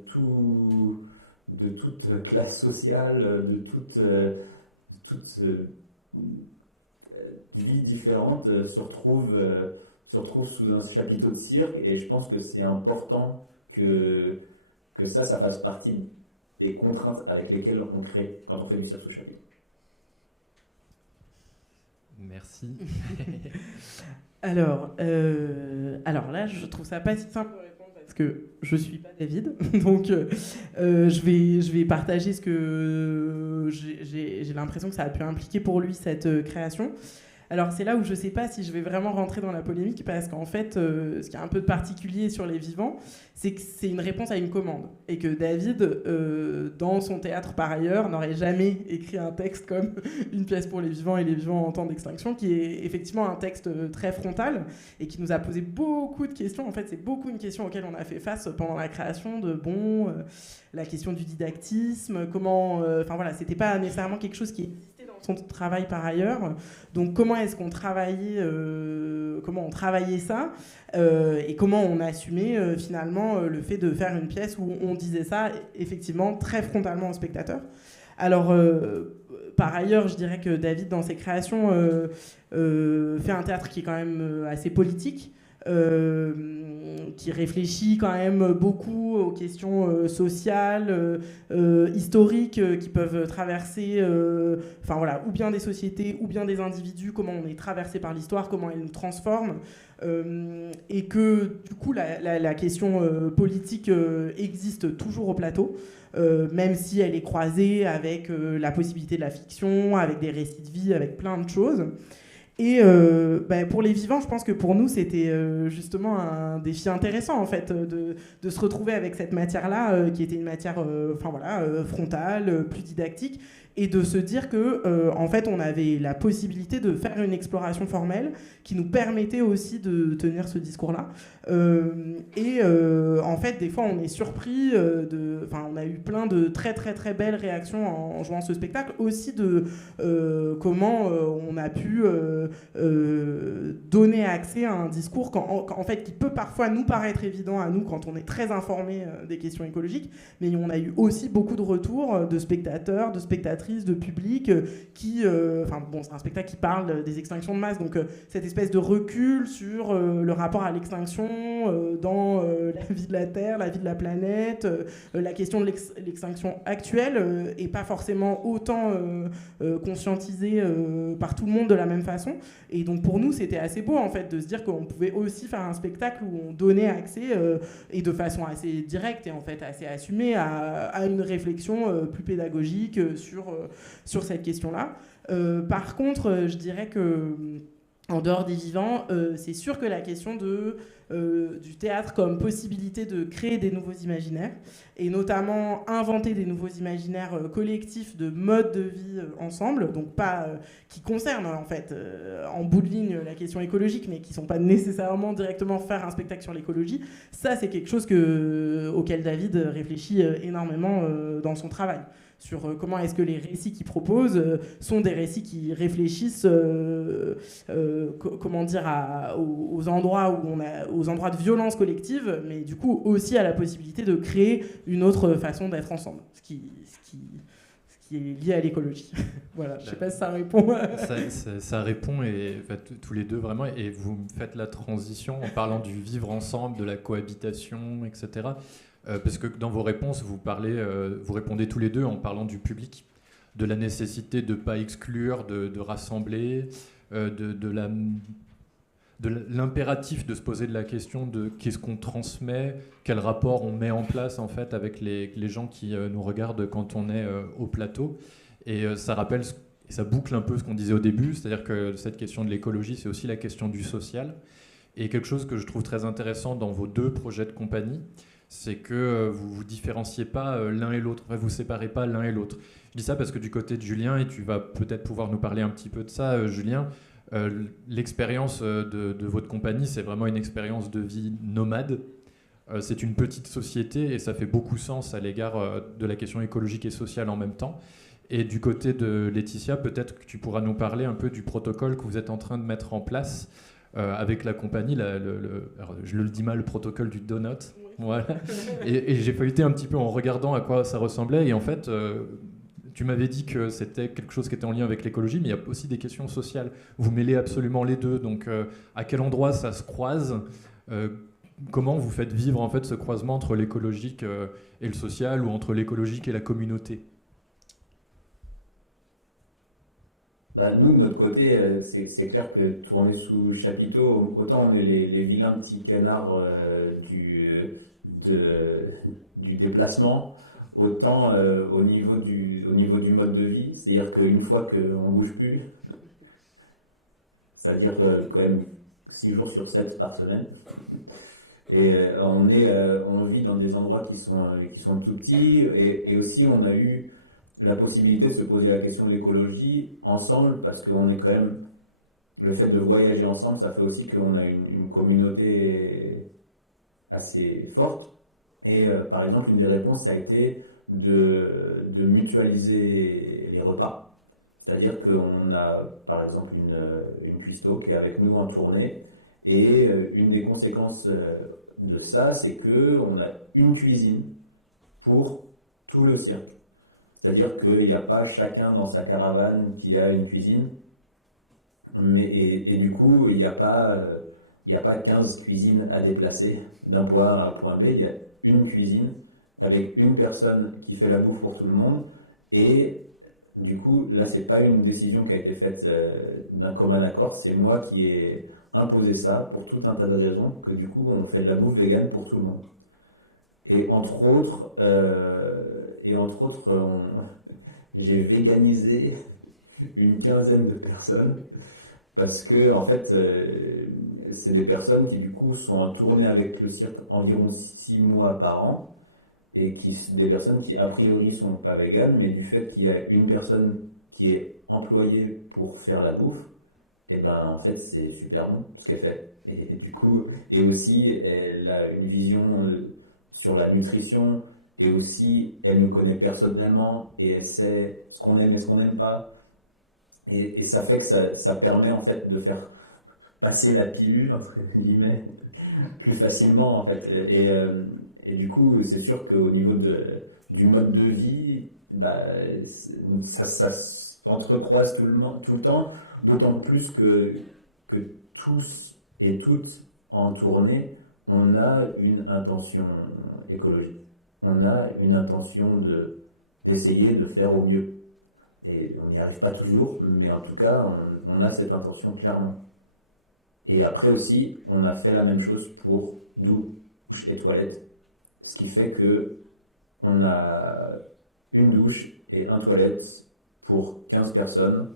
toute classe sociale, de toute vie différente se retrouvent sous un chapiteau de cirque, et je pense que c'est important que ça fasse partie des contraintes avec lesquelles on crée quand on fait du cirque sous chapiteau. Merci. Alors là, je trouve ça pas si simple de répondre parce que je suis pas David, donc je vais partager ce que j'ai l'impression que ça a pu impliquer pour lui cette création. Alors c'est là où je ne sais pas si je vais vraiment rentrer dans la polémique, parce qu'en fait, ce qui est un peu particulier sur Les Vivants, c'est que c'est une réponse à une commande, et que David, dans son théâtre par ailleurs, n'aurait jamais écrit un texte comme Une pièce pour les vivants et les vivants en temps d'extinction, qui est effectivement un texte très frontal, et qui nous a posé beaucoup de questions. En fait, c'est beaucoup une question auxquelles on a fait face pendant la création la question du didactisme, comment... Enfin voilà, c'était pas nécessairement quelque chose qui existait dans son travail par ailleurs. Donc comment est-ce qu'on travaillait, comment on travaillait ça, et comment on assumait finalement le fait de faire une pièce où on disait ça effectivement très frontalement au spectateur. Alors par ailleurs, je dirais que David, dans ses créations, fait un théâtre qui est quand même assez politique, qui réfléchit quand même beaucoup aux questions sociales, historiques, qui peuvent traverser enfin voilà, ou bien des sociétés ou bien des individus, comment on est traversé par l'histoire, comment elle nous transforme, et que du coup la question politique existe toujours au plateau, même si elle est croisée avec la possibilité de la fiction, avec des récits de vie, avec plein de choses. Et pour Les Vivants, je pense que pour nous, c'était justement un défi intéressant, en fait, de se retrouver avec cette matière-là, qui était une matière frontale, plus didactique, et de se dire que en fait, on avait la possibilité de faire une exploration formelle qui nous permettait aussi de tenir ce discours-là. En fait, des fois, on est surpris on a eu plein de très très très belles réactions en jouant ce spectacle, aussi de comment on a pu donner accès à un discours en fait, qui peut parfois nous paraître évident à nous quand on est très informé des questions écologiques, mais on a eu aussi beaucoup de retours de spectateurs, de spectatrices, de public qui... c'est un spectacle qui parle des extinctions de masse, donc cette espèce de recul sur le rapport à l'extinction dans la vie de la Terre, la vie de la planète, la question de l'extinction actuelle est pas forcément autant conscientisée par tout le monde de la même façon. Et donc pour nous, c'était assez beau en fait de se dire qu'on pouvait aussi faire un spectacle où on donnait accès et de façon assez directe et en fait assez assumée à une réflexion plus pédagogique sur cette question-là. Par contre, je dirais que en dehors des vivants, c'est sûr que la question du théâtre comme possibilité de créer des nouveaux imaginaires, et notamment inventer des nouveaux imaginaires collectifs de modes de vie ensemble, donc pas qui concernent en fait en bout de ligne la question écologique, mais qui ne sont pas nécessairement directement faire un spectacle sur l'écologie, ça c'est quelque chose auquel David réfléchit énormément dans son travail. Sur comment est-ce que les récits qu'il propose sont des récits qui réfléchissent comment dire, aux endroits aux endroits de violence collective, mais du coup aussi à la possibilité de créer une autre façon d'être ensemble, ce qui est lié à l'écologie. Voilà, je ne sais pas si ça répond. Ça répond, et en fait, tous les deux vraiment, et vous faites la transition en parlant du vivre ensemble, de la cohabitation, etc. Parce que dans vos réponses, vous répondez tous les deux en parlant du public, de la nécessité de ne pas exclure, de rassembler, de l'impératif de se poser de la question de qu'est-ce qu'on transmet, quel rapport on met en place en fait avec les gens qui nous regardent quand on est au plateau. Et ça rappelle, ça boucle un peu ce qu'on disait au début, c'est-à-dire que cette question de l'écologie, c'est aussi la question du social. Et quelque chose que je trouve très intéressant dans vos deux projets de compagnie, c'est que vous ne vous différenciez pas l'un et l'autre, vous ne séparez pas l'un et l'autre. Je dis ça parce que du côté de Julien, et tu vas peut-être pouvoir nous parler un petit peu de ça, Julien, l'expérience de votre compagnie, c'est vraiment une expérience de vie nomade. C'est une petite société et ça fait beaucoup sens à l'égard de la question écologique et sociale en même temps. Et du côté de Laetitia, peut-être que tu pourras nous parler un peu du protocole que vous êtes en train de mettre en place avec la compagnie, alors je le dis mal, le protocole du donut. Voilà. Et j'ai feuilleté un petit peu en regardant à quoi ça ressemblait. Et en fait, tu m'avais dit que c'était quelque chose qui était en lien avec l'écologie, mais il y a aussi des questions sociales. Vous mêlez absolument les deux. Donc, à quel endroit ça se croise comment vous faites vivre en fait ce croisement entre l'écologique et le social, ou entre l'écologique et la communauté? Nous, de notre côté, c'est clair que tourner sous chapiteau, autant on est les vilains petits canards du déplacement, autant au niveau du mode de vie, c'est-à-dire qu'une fois qu'on ne bouge plus, ça veut dire quand même 6 jours sur 7 par semaine. Et on vit dans des endroits qui sont tout petits, et aussi on a eu la possibilité de se poser la question de l'écologie ensemble, parce qu'on est quand même, le fait de voyager ensemble, ça fait aussi qu'on a une communauté assez forte. Et par exemple, une des réponses, ça a été de mutualiser les repas. C'est-à-dire qu'on a par exemple une cuistot qui est avec nous en tournée, et une des conséquences de ça, c'est qu'on a une cuisine pour tout le cirque. C'est-à-dire qu'il n'y a pas chacun dans sa caravane qui a une cuisine, et du coup, il n'y a pas 15 cuisines à déplacer d'un point A à un point B. Il y a une cuisine avec une personne qui fait la bouffe pour tout le monde. Et du coup, là, c'est pas une décision qui a été faite d'un commun accord. C'est moi qui ai imposé ça pour tout un tas de raisons, que du coup, on fait de la bouffe végane pour tout le monde. Et entre autres, j'ai véganisé une quinzaine de personnes, parce que en fait, c'est des personnes qui du coup sont en tournée avec le cirque environ 6 mois par an, et des personnes qui a priori sont pas véganes, mais du fait qu'il y a une personne qui est employée pour faire la bouffe, et ben en fait c'est super bon ce qu'elle fait. Et du coup, et aussi elle a une vision sur la nutrition, et aussi elle nous connaît personnellement, et elle sait ce qu'on aime et ce qu'on n'aime pas. Et ça fait que ça permet en fait de faire passer la pilule, entre guillemets, plus facilement en fait. Et du coup, c'est sûr qu'au niveau du mode de vie, ça s'entrecroise tout le temps, d'autant plus que tous et toutes en tournée, on a une intention écologique. On a une intention d'essayer de faire au mieux. Et on n'y arrive pas toujours, mais en tout cas, on a cette intention clairement. Et après aussi, on a fait la même chose pour douche et toilette, ce qui fait que on a une douche et un toilette pour 15 personnes,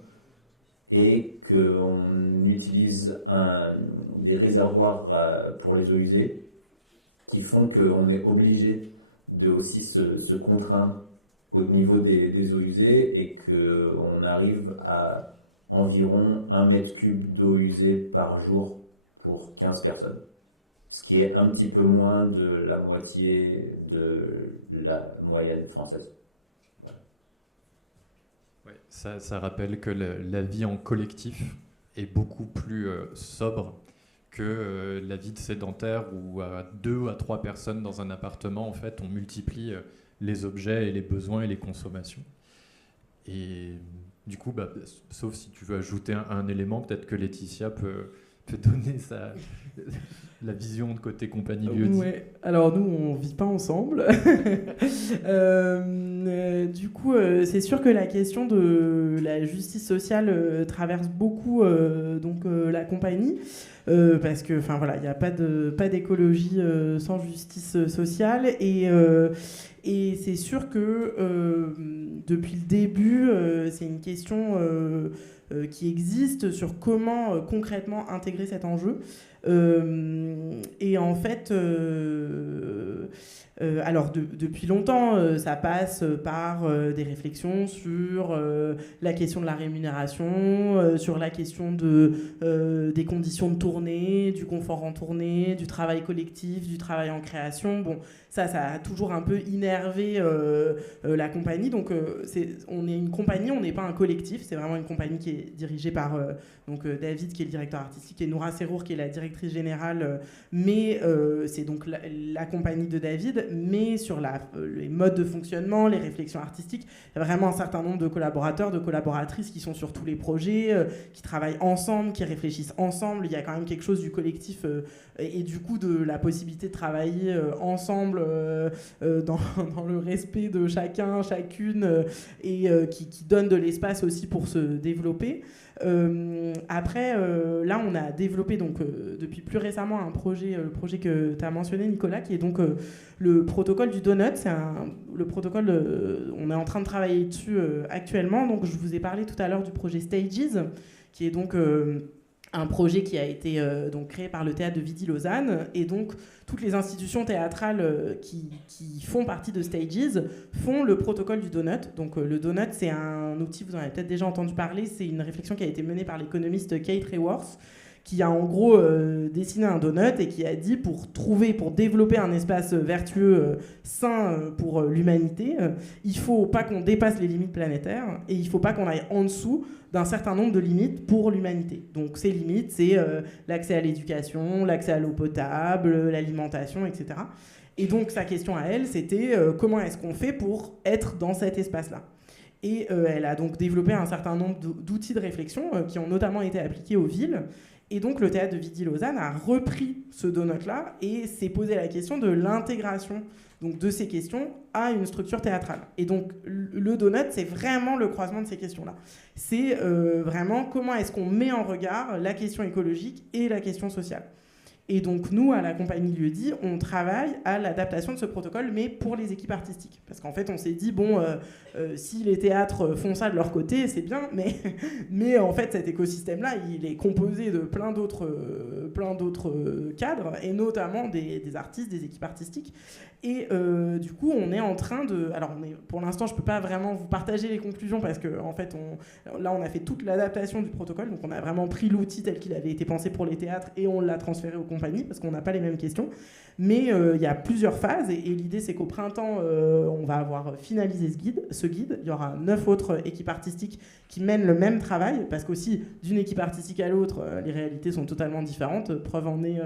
et qu'on utilise des réservoirs pour les eaux usées qui font qu'on est obligé de aussi se contraindre au niveau des eaux usées et qu'on arrive à environ 1 mètre cube d'eau usée par jour pour 15 personnes. Ce qui est un petit peu moins de la moitié de la moyenne française. Voilà. Ouais, ça rappelle que la vie en collectif est beaucoup plus sobre que la vie de sédentaire où à 2 ou à 3 personnes dans un appartement, en fait, on multiplie les objets et les besoins et les consommations. Et du coup, sauf si tu veux ajouter un élément, peut-être que Laetitia peut donner la vision de côté compagnie Lieu-dit. Ouais. Alors nous, on vit pas ensemble. Du coup, c'est sûr que la question de la justice sociale traverse beaucoup la compagnie. Parce que, enfin voilà, il n'y a pas d'écologie sans justice sociale et c'est sûr que depuis le début, c'est une question qui existe sur comment concrètement intégrer cet enjeu. Et en fait, alors depuis longtemps, ça passe par des réflexions sur la question de la rémunération, sur la question des conditions de tournée, du confort en tournée, du travail collectif, du travail en création. Bon, ça a toujours un peu innervé la compagnie. Donc on est une compagnie, on n'est pas un collectif. C'est vraiment une compagnie qui est dirigée par David, qui est le directeur artistique, et Noura Serrour, qui est la directrice générale. Mais c'est donc la compagnie de David. Mais sur les modes de fonctionnement, les réflexions artistiques, il y a vraiment un certain nombre de collaborateurs, de collaboratrices qui sont sur tous les projets, qui travaillent ensemble, qui réfléchissent ensemble. Il y a quand même quelque chose du collectif et du coup de la possibilité de travailler ensemble dans le respect de chacun, chacune, et qui donne de l'espace aussi pour se développer. Après, là, on a développé depuis plus récemment un projet, le projet que tu as mentionné, Nicolas, qui est donc le protocole du donut. C'est le protocole, on est en train de travailler dessus actuellement. Donc, je vous ai parlé tout à l'heure du projet Stages, qui est donc un projet qui a été créé par le théâtre de Vidy-Lausanne, et donc toutes les institutions théâtrales qui font partie de Stages font le protocole du donut. Donc le donut, c'est un outil, vous en avez peut-être déjà entendu parler, c'est une réflexion qui a été menée par l'économiste Kate Raworth, qui a en gros dessiné un donut et qui a dit pour développer un espace vertueux sain pour l'humanité, il faut pas qu'on dépasse les limites planétaires et il faut pas qu'on aille en dessous d'un certain nombre de limites pour l'humanité. Donc ces limites, c'est l'accès à l'éducation, l'accès à l'eau potable, l'alimentation, etc. Et donc sa question à elle, c'était comment est-ce qu'on fait pour être dans cet espace-là ? Et elle a donc développé un certain nombre d'outils de réflexion qui ont notamment été appliqués aux villes. Et donc le théâtre de Vidy-Lausanne a repris ce donut-là et s'est posé la question de l'intégration donc, de ces questions à une structure théâtrale. Et donc le donut, c'est vraiment le croisement de ces questions-là. C'est vraiment comment est-ce qu'on met en regard la question écologique et la question sociale. Et donc nous, à la compagnie Lieu-dit, on travaille à l'adaptation de ce protocole, mais pour les équipes artistiques. Parce qu'en fait, on s'est dit, si les théâtres font ça de leur côté, c'est bien, mais en fait, cet écosystème-là, il est composé de plein d'autres cadres, et notamment des artistes, des équipes artistiques. Et du coup, on est en train de... Alors, pour l'instant, je ne peux pas vraiment vous partager les conclusions, parce qu'en fait, on a fait toute l'adaptation du protocole, donc on a vraiment pris l'outil tel qu'il avait été pensé pour les théâtres, et on l'a transféré aux compagnies, parce qu'on n'a pas les mêmes questions. Mais il y a plusieurs phases, et l'idée, c'est qu'au printemps, on va avoir finalisé ce guide. Il y aura 9 autres équipes artistiques qui mènent le même travail, parce qu'aussi, d'une équipe artistique à l'autre, les réalités sont totalement différentes. Preuve en est,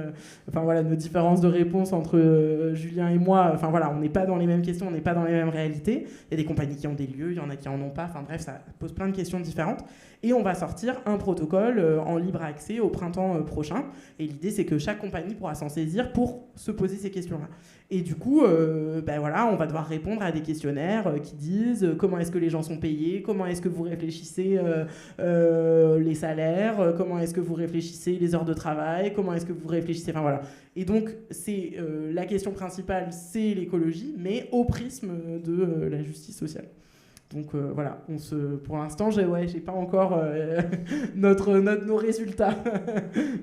nos différences de réponse entre Julien et moi. Enfin voilà, on n'est pas dans les mêmes questions, on n'est pas dans les mêmes réalités. Il y a des compagnies qui ont des lieux, il y en a qui en ont pas. Enfin bref, ça pose plein de questions différentes. Et on va sortir un protocole en libre accès au printemps prochain. Et l'idée, c'est que chaque compagnie pourra s'en saisir pour se poser ces questions-là. Et du coup, on va devoir répondre à des questionnaires qui disent comment est-ce que les gens sont payés, comment est-ce que vous réfléchissez les salaires, comment est-ce que vous réfléchissez les heures de travail, comment est-ce que vous réfléchissez... Enfin voilà. Et donc, c'est la question principale, c'est l'écologie, mais au prisme de la justice sociale. Donc voilà, pour l'instant, j'ai pas encore nos résultats.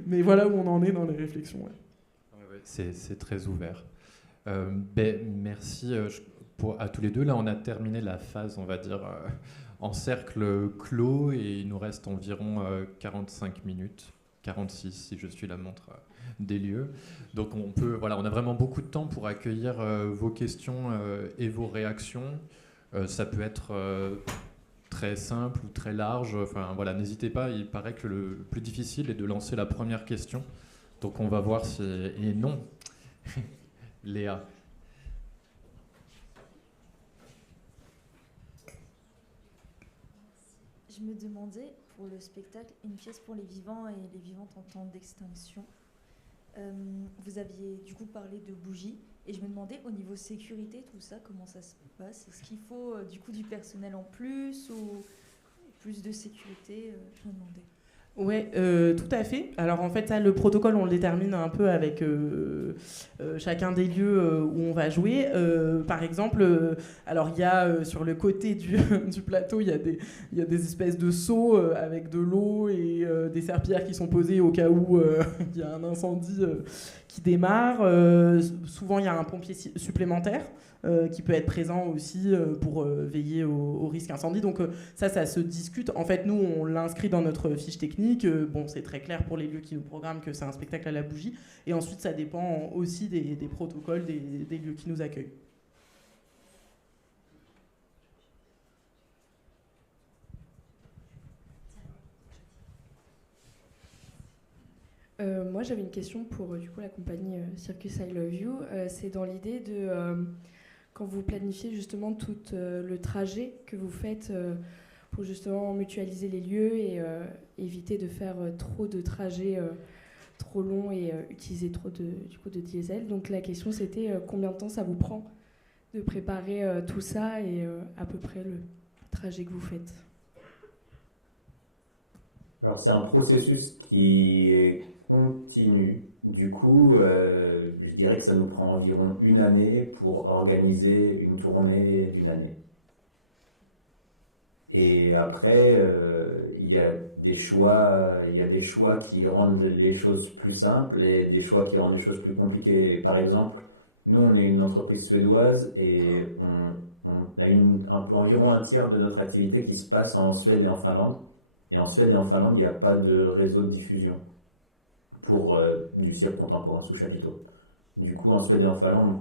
Mais voilà où on en est dans les réflexions. Ouais. C'est très ouvert. Merci à tous les deux. Là, on a terminé la phase, on va dire, en cercle clos et il nous reste environ 45 minutes, 46 si je suis la montre des lieux. Donc on a vraiment beaucoup de temps pour accueillir vos questions et vos réactions. Ça peut être très simple ou très large. Enfin, voilà, n'hésitez pas. Il paraît que le plus difficile est de lancer la première question. Donc on va voir si... Et non, Léa. Je me demandais, pour le spectacle, une pièce pour les vivants et les vivantes en temps d'extinction. Vous aviez du coup parlé de bougies et je me demandais au niveau sécurité, tout ça, comment ça se passe? Est-ce qu'il faut du coup du personnel en plus ou plus de sécurité? Je me demandais. Ouais, tout à fait. Alors en fait, ça, le protocole, on le détermine un peu avec chacun des lieux où on va jouer. Par exemple, alors il y a sur le côté du plateau, il y a des espèces de seaux avec de l'eau et des serpillères qui sont posées au cas où il y a un incendie qui démarre. Souvent, il y a un pompier supplémentaire qui peut être présent aussi pour veiller au risque incendie. Donc ça se discute. En fait, nous, on l'inscrit dans notre fiche technique. Bon, c'est très clair pour les lieux qui nous programment que c'est un spectacle à la bougie. Et ensuite, ça dépend aussi des protocoles des lieux qui nous accueillent. Moi, j'avais une question pour du coup la compagnie Circus I Love You. C'est dans l'idée de quand vous planifiez justement tout le trajet que vous faites pour justement mutualiser les lieux et éviter de faire trop de trajets trop longs et utiliser trop de diesel. Donc la question c'était combien de temps ça vous prend de préparer tout ça et à peu près le trajet que vous faites. Alors c'est un processus qui est continu. Du coup, je dirais que ça nous prend environ une année pour organiser une tournée d'une année. Et après, il y a des choix qui rendent les choses plus simples et des choix qui rendent les choses plus compliquées. Par exemple, nous, on est une entreprise suédoise et on a environ un tiers de notre activité qui se passe en Suède et en Finlande. Et en Suède et en Finlande, il n'y a pas de réseau de diffusion pour du cirque contemporain sous chapiteau. Du coup, en Suède et en Finlande,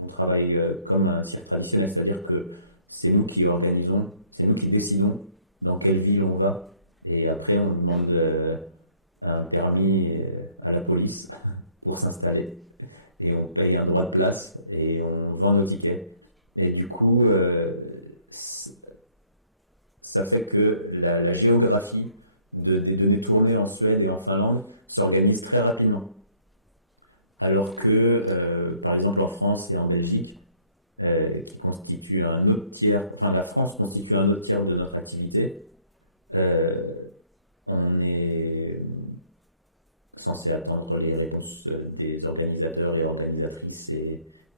on travaille comme un cirque traditionnel, c'est-à-dire que c'est nous qui organisons, c'est nous qui décidons dans quelle ville on va. Et après, on demande un permis à la police pour s'installer. Et on paye un droit de place et on vend nos tickets. Et du coup, ça fait que la géographie des données tournées en Suède et en Finlande s'organise très rapidement. Alors que, par exemple, en France et en Belgique, qui constituent un autre tiers, enfin la France constitue un autre tiers de notre activité, on est censé attendre les réponses des organisateurs et organisatrices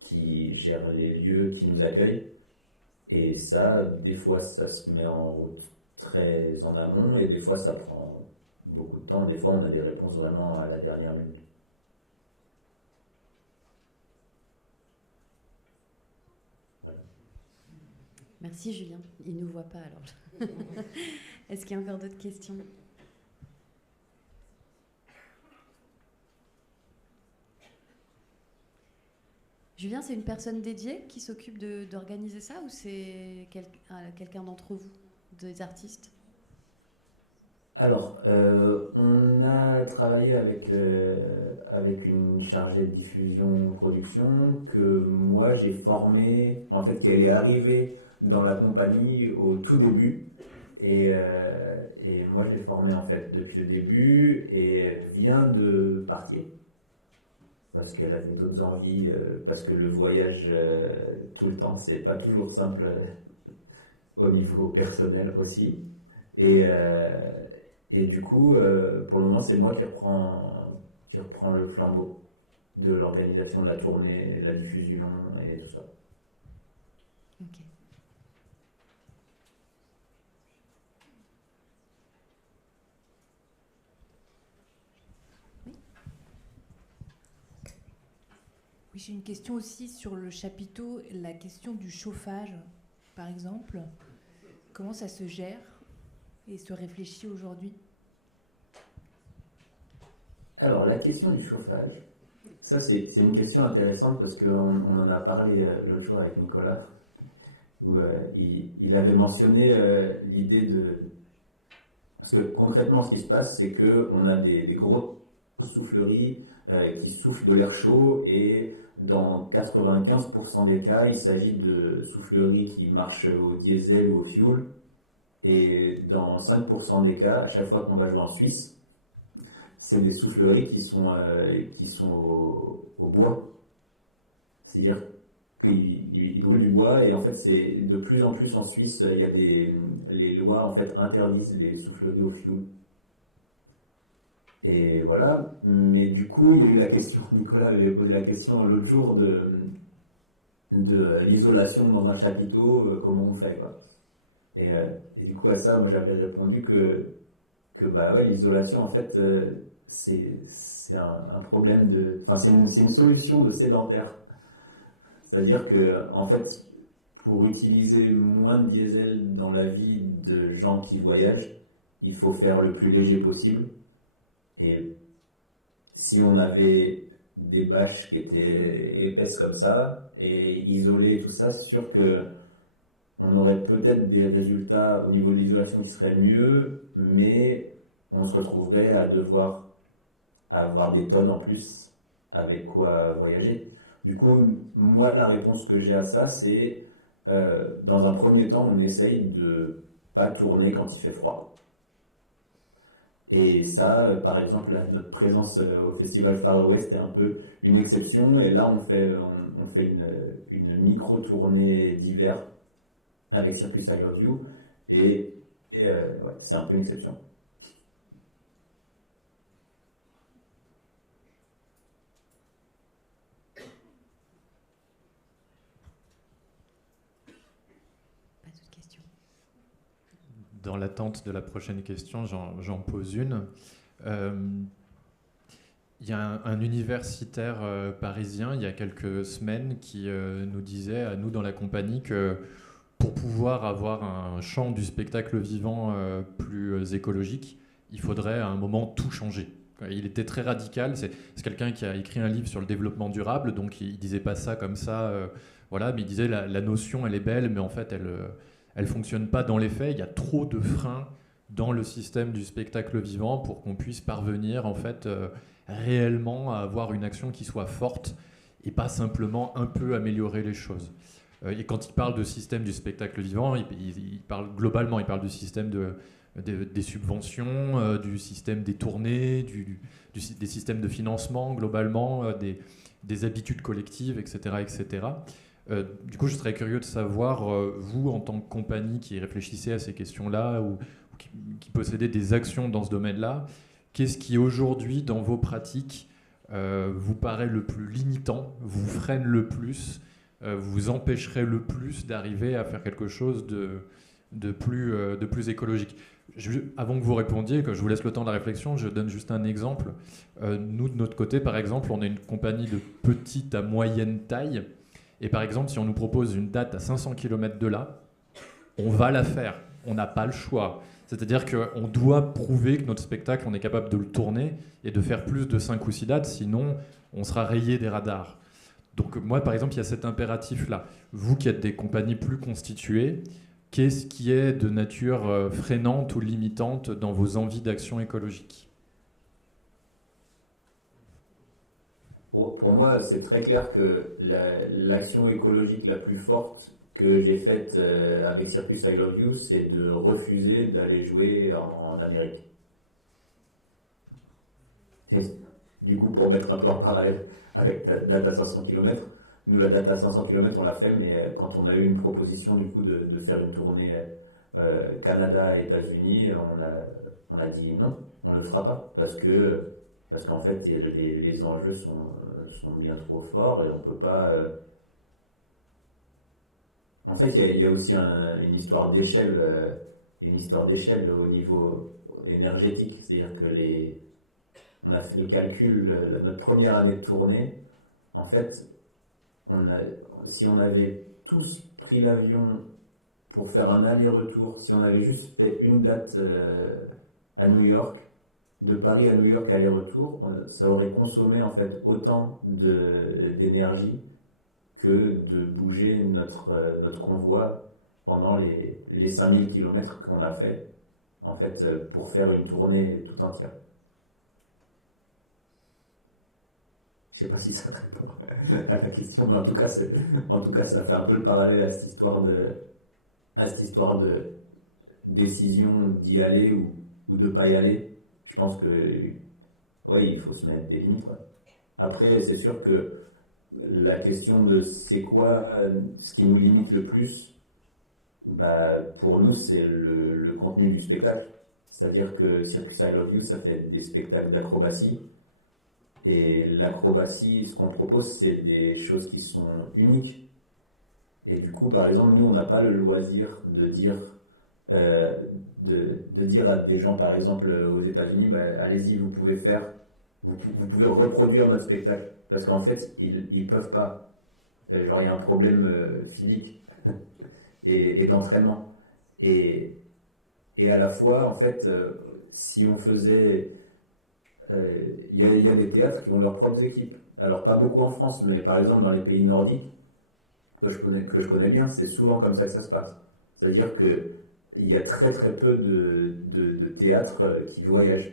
qui gèrent les lieux qui nous accueillent. Et ça, des fois, ça se met en route très en amont et des fois, ça prend beaucoup de temps. Des fois, on a des réponses vraiment à la dernière minute. Voilà. Merci Julien. Il ne nous voit pas alors. Est-ce qu'il y a encore d'autres questions ? Julien, c'est une personne dédiée qui s'occupe d'organiser ça ou c'est quelqu'un d'entre vous, des artistes ? Alors, on a travaillé avec une chargée de diffusion-production que moi j'ai formée, en fait, qu'elle est arrivée dans la compagnie au tout début. Et moi je l'ai formée en fait depuis le début et elle vient de partir. Parce qu'elle avait d'autres envies, parce que le voyage tout le temps, c'est pas toujours simple au niveau personnel aussi. Et du coup, pour le moment, c'est moi qui reprend le flambeau de l'organisation de la tournée, la diffusion et tout ça. Ok. Oui, j'ai une question aussi sur le chapiteau, la question du chauffage, par exemple. Comment ça se gère et se réfléchit aujourd'hui? Alors, la question du chauffage, ça c'est une question intéressante parce qu'on en a parlé l'autre jour avec Nicolas, où il avait mentionné l'idée de... Parce que concrètement, ce qui se passe, c'est qu'on a des grosses souffleries qui soufflent de l'air chaud et dans 95% des cas, il s'agit de souffleries qui marchent au diesel ou au fioul. Et dans 5% des cas, à chaque fois qu'on va jouer en Suisse, c'est des souffleries qui sont au bois. C'est-à-dire qu'ils brûlent du bois et en fait, c'est de plus en plus en Suisse, il y a les lois en fait interdisent les souffleries au fioul. Et voilà, mais du coup, il y a eu la question, Nicolas avait posé la question l'autre jour de l'isolation dans un chapiteau, comment on fait, quoi. Et du coup, à ça, moi j'avais répondu que bah ouais, l'isolation, en fait, c'est un problème de. Enfin, c'est une solution de sédentaire. C'est-à-dire que, en fait, pour utiliser moins de diesel dans la vie de gens qui voyagent, il faut faire le plus léger possible. Et si on avait des bâches qui étaient épaisses comme ça et isolées et tout ça, c'est sûr que on aurait peut-être des résultats au niveau de l'isolation qui seraient mieux, mais on se retrouverait à devoir avoir des tonnes en plus avec quoi voyager. Du coup, moi, la réponse que j'ai à ça, c'est dans un premier temps, on essaye de pas tourner quand il fait froid. Et ça, par exemple, notre présence au festival Far West est un peu une exception. Et là, on fait une micro-tournée d'hiver avec Circus I Love You. Et ouais, c'est un peu une exception. Pas d'autres questions. Dans l'attente de la prochaine question, j'en pose une. Il y a un universitaire parisien, il y a quelques semaines, qui nous disait, à nous dans la compagnie, que pour pouvoir avoir un champ du spectacle vivant plus écologique, il faudrait à un moment tout changer. Il était très radical, c'est quelqu'un qui a écrit un livre sur le développement durable, donc il disait pas ça comme ça, voilà, mais il disait la notion elle est belle, mais en fait elle fonctionne pas dans les faits, il y a trop de freins dans le système du spectacle vivant pour qu'on puisse parvenir en fait réellement à avoir une action qui soit forte et pas simplement un peu améliorer les choses. Et quand il parle de système du spectacle vivant, il parle globalement, il parle du système des subventions, du système des tournées, des systèmes de financement globalement, des habitudes collectives, etc. etc. Du coup, je serais curieux de savoir, vous, en tant que compagnie qui réfléchissez à ces questions-là ou qui possédez des actions dans ce domaine-là, qu'est-ce qui aujourd'hui, dans vos pratiques, vous paraît le plus limitant, vous freine le plus, vous empêcherait le plus d'arriver à faire quelque chose de plus écologique? Avant que vous répondiez, que je vous laisse le temps de la réflexion, je donne juste un exemple. Nous, de notre côté, par exemple, on est une compagnie de petite à moyenne taille. Et par exemple, si on nous propose une date à 500 km de là, on va la faire. On n'a pas le choix. C'est-à-dire qu'on doit prouver que notre spectacle, on est capable de le tourner et de faire plus de 5 ou 6 dates, sinon on sera rayé des radars. Donc moi, par exemple, il y a cet impératif-là. Vous qui êtes des compagnies plus constituées, qu'est-ce qui est de nature freinante ou limitante dans vos envies d'action écologique? Pour moi, c'est très clair que l'action écologique la plus forte que j'ai faite avec Circus I Love You, c'est de refuser d'aller jouer en Amérique. Et du coup, pour mettre un peu en parallèle avec ta date à 500 km, nous, la date à 500 km, on l'a fait, mais quand on a eu une proposition du coup de faire une tournée Canada, États-Unis, on a dit non, on ne le fera pas, parce qu'en fait, les enjeux sont bien trop forts et on peut pas... En fait, il y a aussi une histoire d'échelle au niveau énergétique. C'est-à-dire que on a fait le calcul, notre première année de tournée, en fait, si on avait tous pris l'avion pour faire un aller-retour, si on avait juste fait une date à New York, de Paris à New York aller-retour, ça aurait consommé en fait autant d'énergie que de bouger notre convoi pendant les 5000 km qu'on a fait en fait pour faire une tournée tout entière. Je sais pas si ça répond à la question, mais en tout cas, ça fait un peu le parallèle à cette histoire de décision d'y aller ou de pas y aller. Je pense que, ouais, il faut se mettre des limites, quoi. Après, c'est sûr que la question de c'est quoi ce qui nous limite le plus, bah, pour nous, c'est le contenu du spectacle. C'est-à-dire que Circus I Love You, ça fait des spectacles d'acrobatie. Et l'acrobatie, ce qu'on propose, c'est des choses qui sont uniques. Et du coup, par exemple, nous, on n'a pas le loisir de dire à des gens, par exemple, aux États-Unis, bah, allez-y, vous pouvez reproduire notre spectacle. Parce qu'en fait, ils peuvent pas. Genre, il y a un problème physique et d'entraînement. Et à la fois, en fait, si on faisait... Il y a des théâtres qui ont leurs propres équipes. Alors, pas beaucoup en France, mais par exemple, dans les pays nordiques, que je connais bien, c'est souvent comme ça que ça se passe. C'est-à-dire qu'il y a très très peu de théâtres qui voyagent.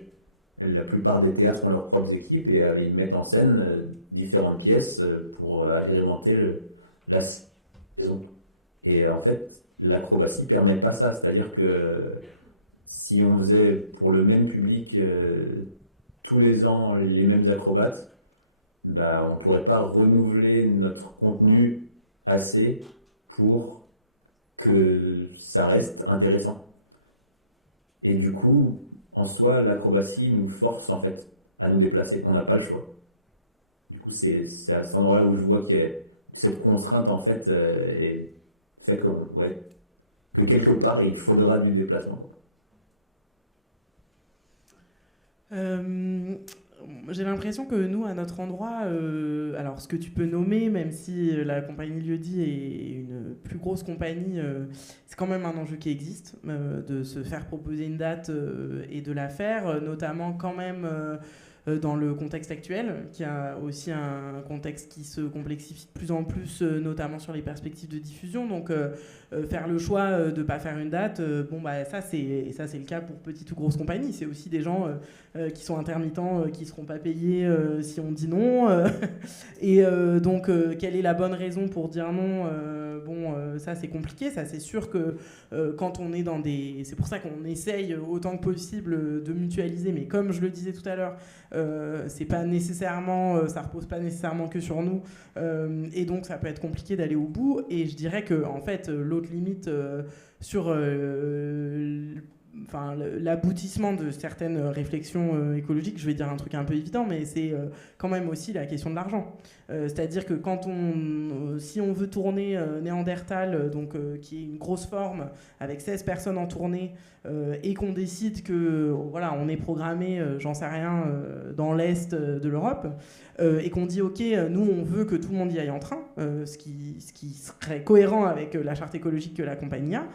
La plupart des théâtres ont leurs propres équipes et ils mettent en scène différentes pièces pour agrémenter la saison. Et en fait, l'acrobatie ne permet pas ça. C'est-à-dire que si on faisait pour le même public tous les ans les mêmes acrobates, bah, on ne pourrait pas renouveler notre contenu assez pour que ça reste intéressant. Et du coup, en soi, l'acrobatie nous force en fait à nous déplacer. On n'a pas le choix. Du coup, c'est à cet endroit où je vois qu'il y a cette contrainte en fait et fait que quelque part il faudra du déplacement. J'ai l'impression que nous, à notre endroit, alors ce que tu peux nommer, même si la compagnie Lieu-dit est une plus grosse compagnie, c'est quand même un enjeu qui existe, de se faire proposer une date et de la faire, notamment quand même dans le contexte actuel, qui a aussi un contexte qui se complexifie de plus en plus, notamment sur les perspectives de diffusion. Donc faire le choix de ne pas faire une date, ça c'est le cas pour petite ou grosse compagnie. C'est aussi des gens qui sont intermittents, qui ne seront pas payés si on dit non. Et donc quelle est la bonne raison pour dire non? Ça c'est compliqué. Ça c'est sûr que quand on est dans des... C'est pour ça qu'on essaye autant que possible de mutualiser, mais comme je le disais tout à l'heure, c'est pas nécessairement, ça repose pas nécessairement que sur nous, et donc ça peut être compliqué d'aller au bout. Et je dirais que en fait l'autre limite sur l'aboutissement de certaines réflexions écologiques, je vais dire un truc un peu évident, mais c'est quand même aussi la question de l'argent. C'est-à-dire que si on veut tourner Néandertal, qui est une grosse forme, avec 16 personnes en tournée, et qu'on décide que voilà, on est programmé, j'en sais rien, dans l'Est de l'Europe, et qu'on dit ok, nous on veut que tout le monde y aille en train, ce qui serait cohérent avec la charte écologique que la compagnie a,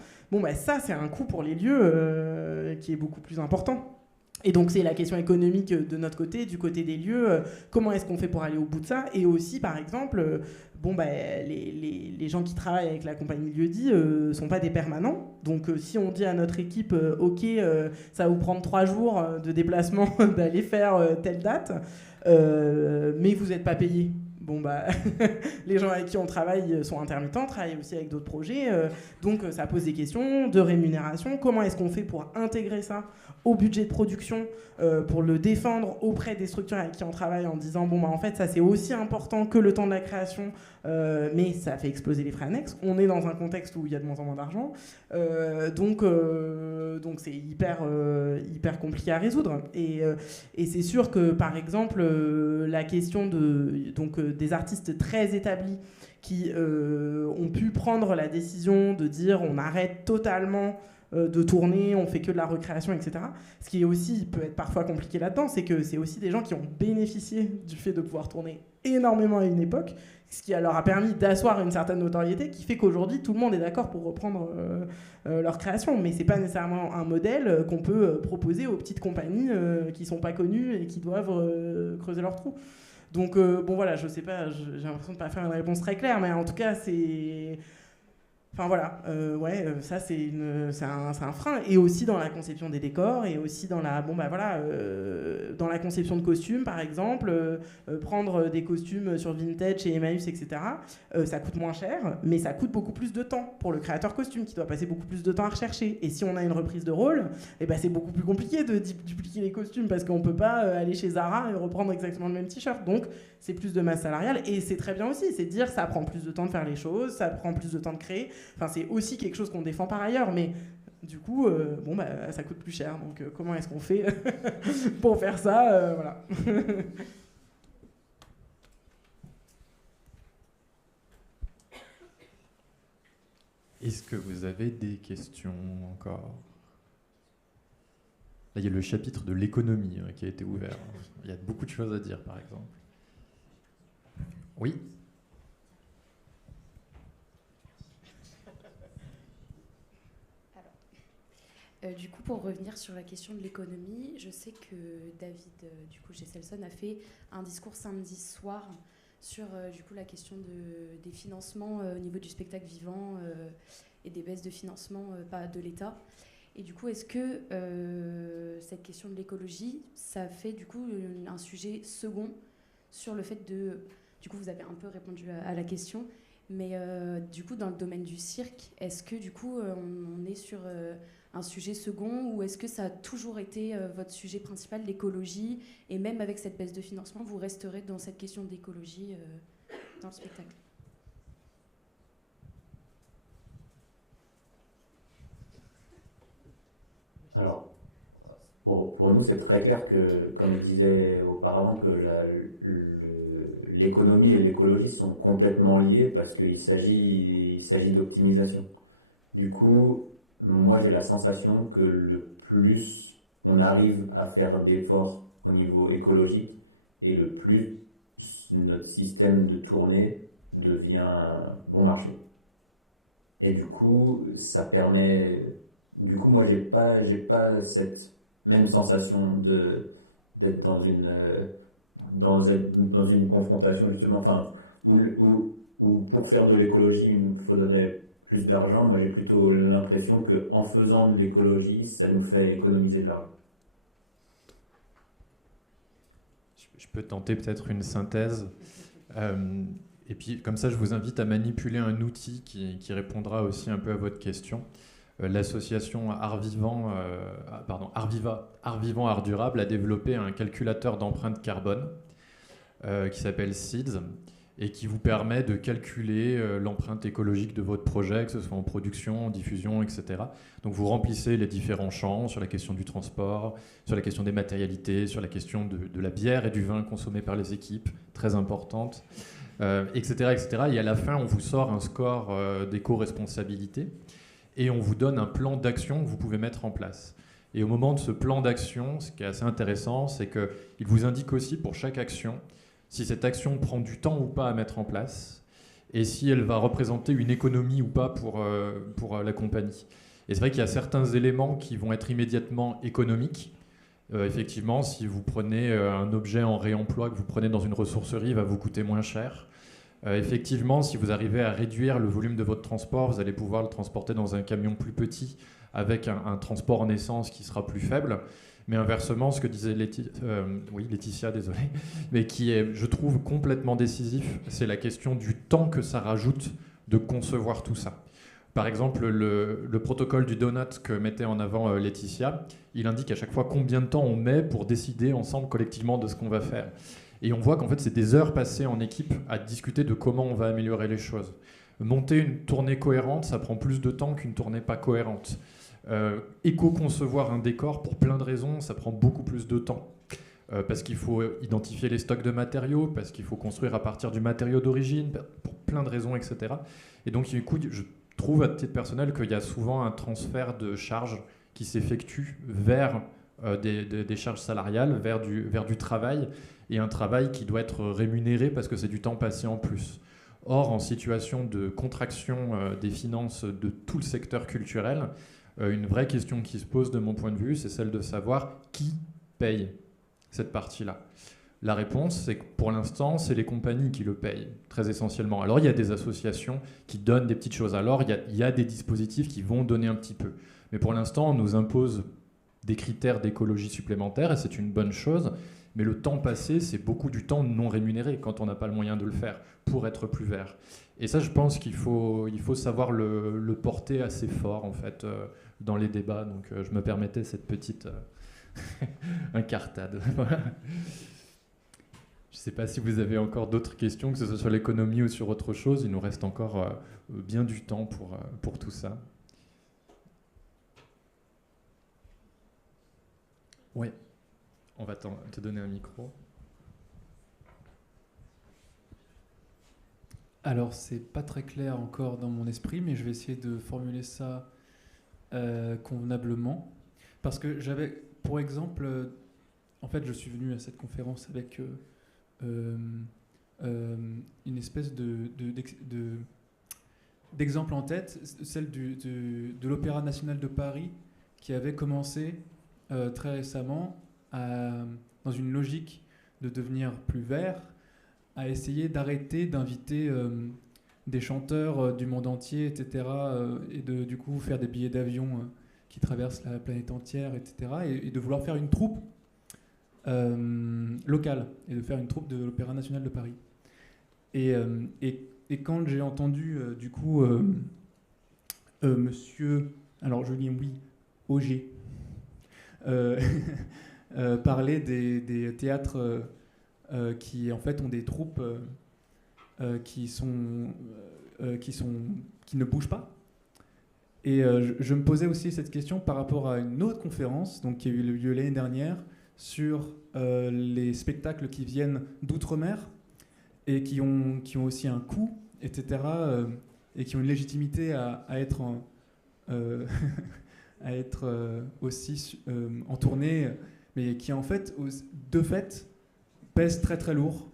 ça c'est un coût pour les lieux qui est beaucoup plus important. Et donc c'est la question économique de notre côté, du côté des lieux, comment est-ce qu'on fait pour aller au bout de ça? Et aussi par exemple, les gens qui travaillent avec la compagnie Lieu-dit sont pas des permanents. Donc si on dit à notre équipe, ok, ça va vous prendre 3 jours de déplacement d'aller faire telle date, mais vous n'êtes pas payé. Les gens avec qui on travaille sont intermittents, travaillent aussi avec d'autres projets, donc ça pose des questions de rémunération. Comment est-ce qu'on fait pour intégrer ça au budget de production, pour le défendre auprès des structures avec qui on travaille en disant en fait ça c'est aussi important que le temps de la création, mais ça fait exploser les frais annexes. On est dans un contexte où il y a de moins en moins d'argent, donc c'est hyper compliqué à résoudre. Et c'est sûr que par exemple la question des artistes très établis qui ont pu prendre la décision de dire on arrête totalement de tournée, on fait que de la recréation, etc. Ce qui est aussi peut être parfois compliqué là-dedans, c'est que c'est aussi des gens qui ont bénéficié du fait de pouvoir tourner énormément à une époque, ce qui leur a permis d'asseoir une certaine notoriété, qui fait qu'aujourd'hui tout le monde est d'accord pour reprendre leur création, mais c'est pas nécessairement un modèle qu'on peut proposer aux petites compagnies qui sont pas connues et qui doivent creuser leur trou. Donc bon voilà, je sais pas, j'ai l'impression de pas faire une réponse très claire, mais en tout cas c'est... Enfin voilà, ça c'est un frein, et aussi dans la conception des décors, et aussi dans la dans la conception de costumes par exemple, prendre des costumes sur Vintage et Emmaüs, etc. Ça coûte moins cher, mais ça coûte beaucoup plus de temps pour le créateur costume qui doit passer beaucoup plus de temps à rechercher. Et si on a une reprise de rôle, c'est beaucoup plus compliqué de dupliquer les costumes parce qu'on peut pas aller chez Zara et reprendre exactement le même t-shirt. Donc c'est plus de masse salariale, et c'est très bien aussi, c'est dire ça prend plus de temps de faire les choses, ça prend plus de temps de créer. Enfin, c'est aussi quelque chose qu'on défend par ailleurs, mais du coup, ça coûte plus cher. Donc, comment est-ce qu'on fait pour faire ça voilà. Est-ce que vous avez des questions encore ? Là, il y a le chapitre de l'économie qui a été ouvert. Il y a beaucoup de choses à dire, par exemple. Oui ? Du coup, pour revenir sur la question de l'économie, je sais que David Gesselson a fait un discours samedi soir sur la question des financements au niveau du spectacle vivant et des baisses de financement de l'État. Et du coup, est-ce que cette question de l'écologie, ça fait du coup un sujet second sur le fait de... Du coup, vous avez un peu répondu à la question, mais du coup, dans le domaine du cirque, est-ce que du coup, on est sur... un sujet second, ou est-ce que ça a toujours été votre sujet principal, l'écologie, et même avec cette baisse de financement, vous resterez dans cette question d'écologie dans le spectacle ? Alors, pour nous, c'est très clair que, comme je disais auparavant, que l'économie et l'écologie sont complètement liés parce qu'il s'agit d'optimisation. Du coup, moi, j'ai la sensation que le plus on arrive à faire d'efforts au niveau écologique, et le plus notre système de tournée devient bon marché. Et du coup, ça permet... Du coup, moi, j'ai pas cette même sensation d'être dans une confrontation, justement, enfin, où pour faire de l'écologie, il faudrait plus d'argent. Moi, j'ai plutôt l'impression qu'en faisant de l'écologie, ça nous fait économiser de l'argent. Je peux tenter peut-être une synthèse. Et puis, comme ça, je vous invite à manipuler un outil qui répondra aussi un peu à votre question. L'association Art Vivant, Art Durable a développé un calculateur d'empreinte carbone qui s'appelle SEEDS, et qui vous permet de calculer l'empreinte écologique de votre projet, que ce soit en production, en diffusion, etc. Donc vous remplissez les différents champs sur la question du transport, sur la question des matérialités, sur la question de la bière et du vin consommés par les équipes, très importante, etc., etc. Et à la fin, on vous sort un score d'éco-responsabilité, et on vous donne un plan d'action que vous pouvez mettre en place. Et au moment de ce plan d'action, ce qui est assez intéressant, c'est qu'il vous indique aussi pour chaque action si cette action prend du temps ou pas à mettre en place, et si elle va représenter une économie ou pas pour la compagnie. Et c'est vrai qu'il y a certains éléments qui vont être immédiatement économiques. Effectivement, si vous prenez un objet en réemploi que vous prenez dans une ressourcerie, il va vous coûter moins cher. Effectivement, si vous arrivez à réduire le volume de votre transport, vous allez pouvoir le transporter dans un camion plus petit avec un transport en essence qui sera plus faible. Mais inversement, ce que disait Laetitia, désolé, mais qui est, je trouve, complètement décisif, c'est la question du temps que ça rajoute de concevoir tout ça. Par exemple, le protocole du donut que mettait en avant Laetitia, il indique à chaque fois combien de temps on met pour décider ensemble collectivement de ce qu'on va faire. Et on voit qu'en fait, c'est des heures passées en équipe à discuter de comment on va améliorer les choses. Monter une tournée cohérente, ça prend plus de temps qu'une tournée pas cohérente. Éco-concevoir un décor, pour plein de raisons, ça prend beaucoup plus de temps. Parce qu'il faut identifier les stocks de matériaux, parce qu'il faut construire à partir du matériau d'origine, pour plein de raisons, etc. Et donc, du coup, je trouve à titre personnel qu'il y a souvent un transfert de charges qui s'effectue vers des charges salariales, vers du travail, et un travail qui doit être rémunéré parce que c'est du temps passé en plus. Or, en situation de contraction des finances de tout le secteur culturel, une vraie question qui se pose de mon point de vue, c'est celle de savoir qui paye cette partie-là. La réponse, c'est que pour l'instant, c'est les compagnies qui le payent, très essentiellement. Alors, il y a des associations qui donnent des petites choses. Alors, il y a des dispositifs qui vont donner un petit peu. Mais pour l'instant, on nous impose des critères d'écologie supplémentaires, et c'est une bonne chose. Mais le temps passé, c'est beaucoup du temps non rémunéré quand on n'a pas le moyen de le faire pour être plus vert. Et ça, je pense qu'il faut savoir le porter assez fort, en fait, dans les débats. Donc, je me permettais cette petite incartade. Voilà. Je ne sais pas si vous avez encore d'autres questions, que ce soit sur l'économie ou sur autre chose. Il nous reste encore bien du temps pour tout ça. Oui, on va te donner un micro. Alors, c'est pas très clair encore dans mon esprit, mais je vais essayer de formuler ça convenablement. Parce que j'avais, pour exemple, en fait, je suis venu à cette conférence avec une espèce d'exemple en tête, celle de l'Opéra national de Paris, qui avait commencé très récemment, dans une logique de devenir plus vert, à essayer d'arrêter d'inviter des chanteurs du monde entier, etc., et de du coup faire des billets d'avion qui traversent la planète entière, etc., et de vouloir faire une troupe locale, et de faire une troupe de l'Opéra national de Paris. Et quand j'ai entendu du coup monsieur, alors je lis oui, Auger, parler des théâtres qui en fait ont des troupes qui ne bougent pas. Et je me posais aussi cette question par rapport à une autre conférence donc, qui a eu lieu l'année dernière sur les spectacles qui viennent d'outre-mer et qui ont aussi un coût, etc., et qui ont une légitimité à être à être aussi en tournée, mais qui en fait, de fait, pèse très très lourd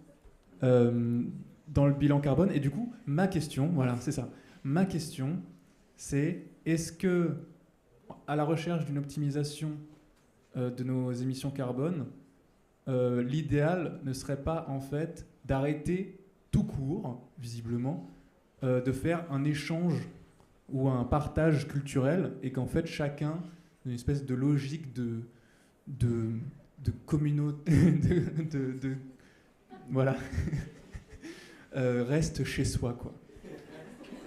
dans le bilan carbone. Et du coup, ma question, voilà, c'est ça. Ma question, c'est est-ce que, à la recherche d'une optimisation de nos émissions carbone, l'idéal ne serait pas en fait d'arrêter tout court, visiblement, de faire un échange ou un partage culturel, et qu'en fait chacun, une espèce de logique de communauté, voilà, reste chez soi, quoi.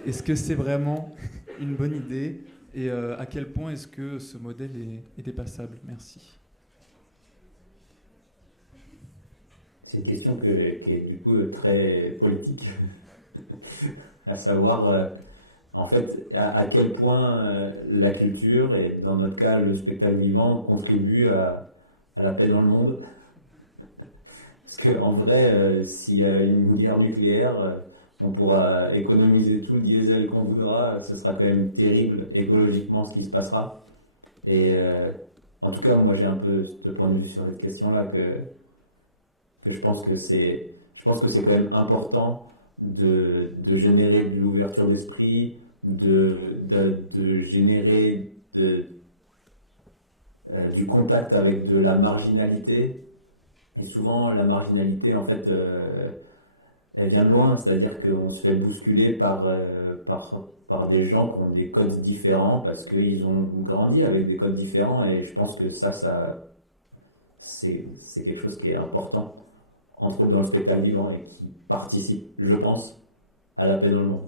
Est-ce que c'est vraiment une bonne idée, et à quel point est-ce que ce modèle est dépassable? Merci. C'est une question qui est du coup très politique, à savoir en fait à quel point la culture, et dans notre cas le spectacle vivant, contribue à la paix dans le monde. Parce qu'en vrai, s'il y a une bouillière nucléaire, on pourra économiser tout le diesel qu'on voudra, ce sera quand même terrible écologiquement ce qui se passera. Et en tout cas, moi j'ai un peu ce point de vue sur cette question-là, que je pense que c'est quand même important de générer de l'ouverture d'esprit, de générer du contact avec de la marginalité. Et souvent, la marginalité, en fait, elle vient de loin, c'est-à-dire qu'on se fait bousculer par des gens qui ont des codes différents parce qu'ils ont grandi avec des codes différents, et je pense que ça c'est quelque chose qui est important, entre autres dans le spectacle vivant, et qui participe, je pense, à la paix dans le monde.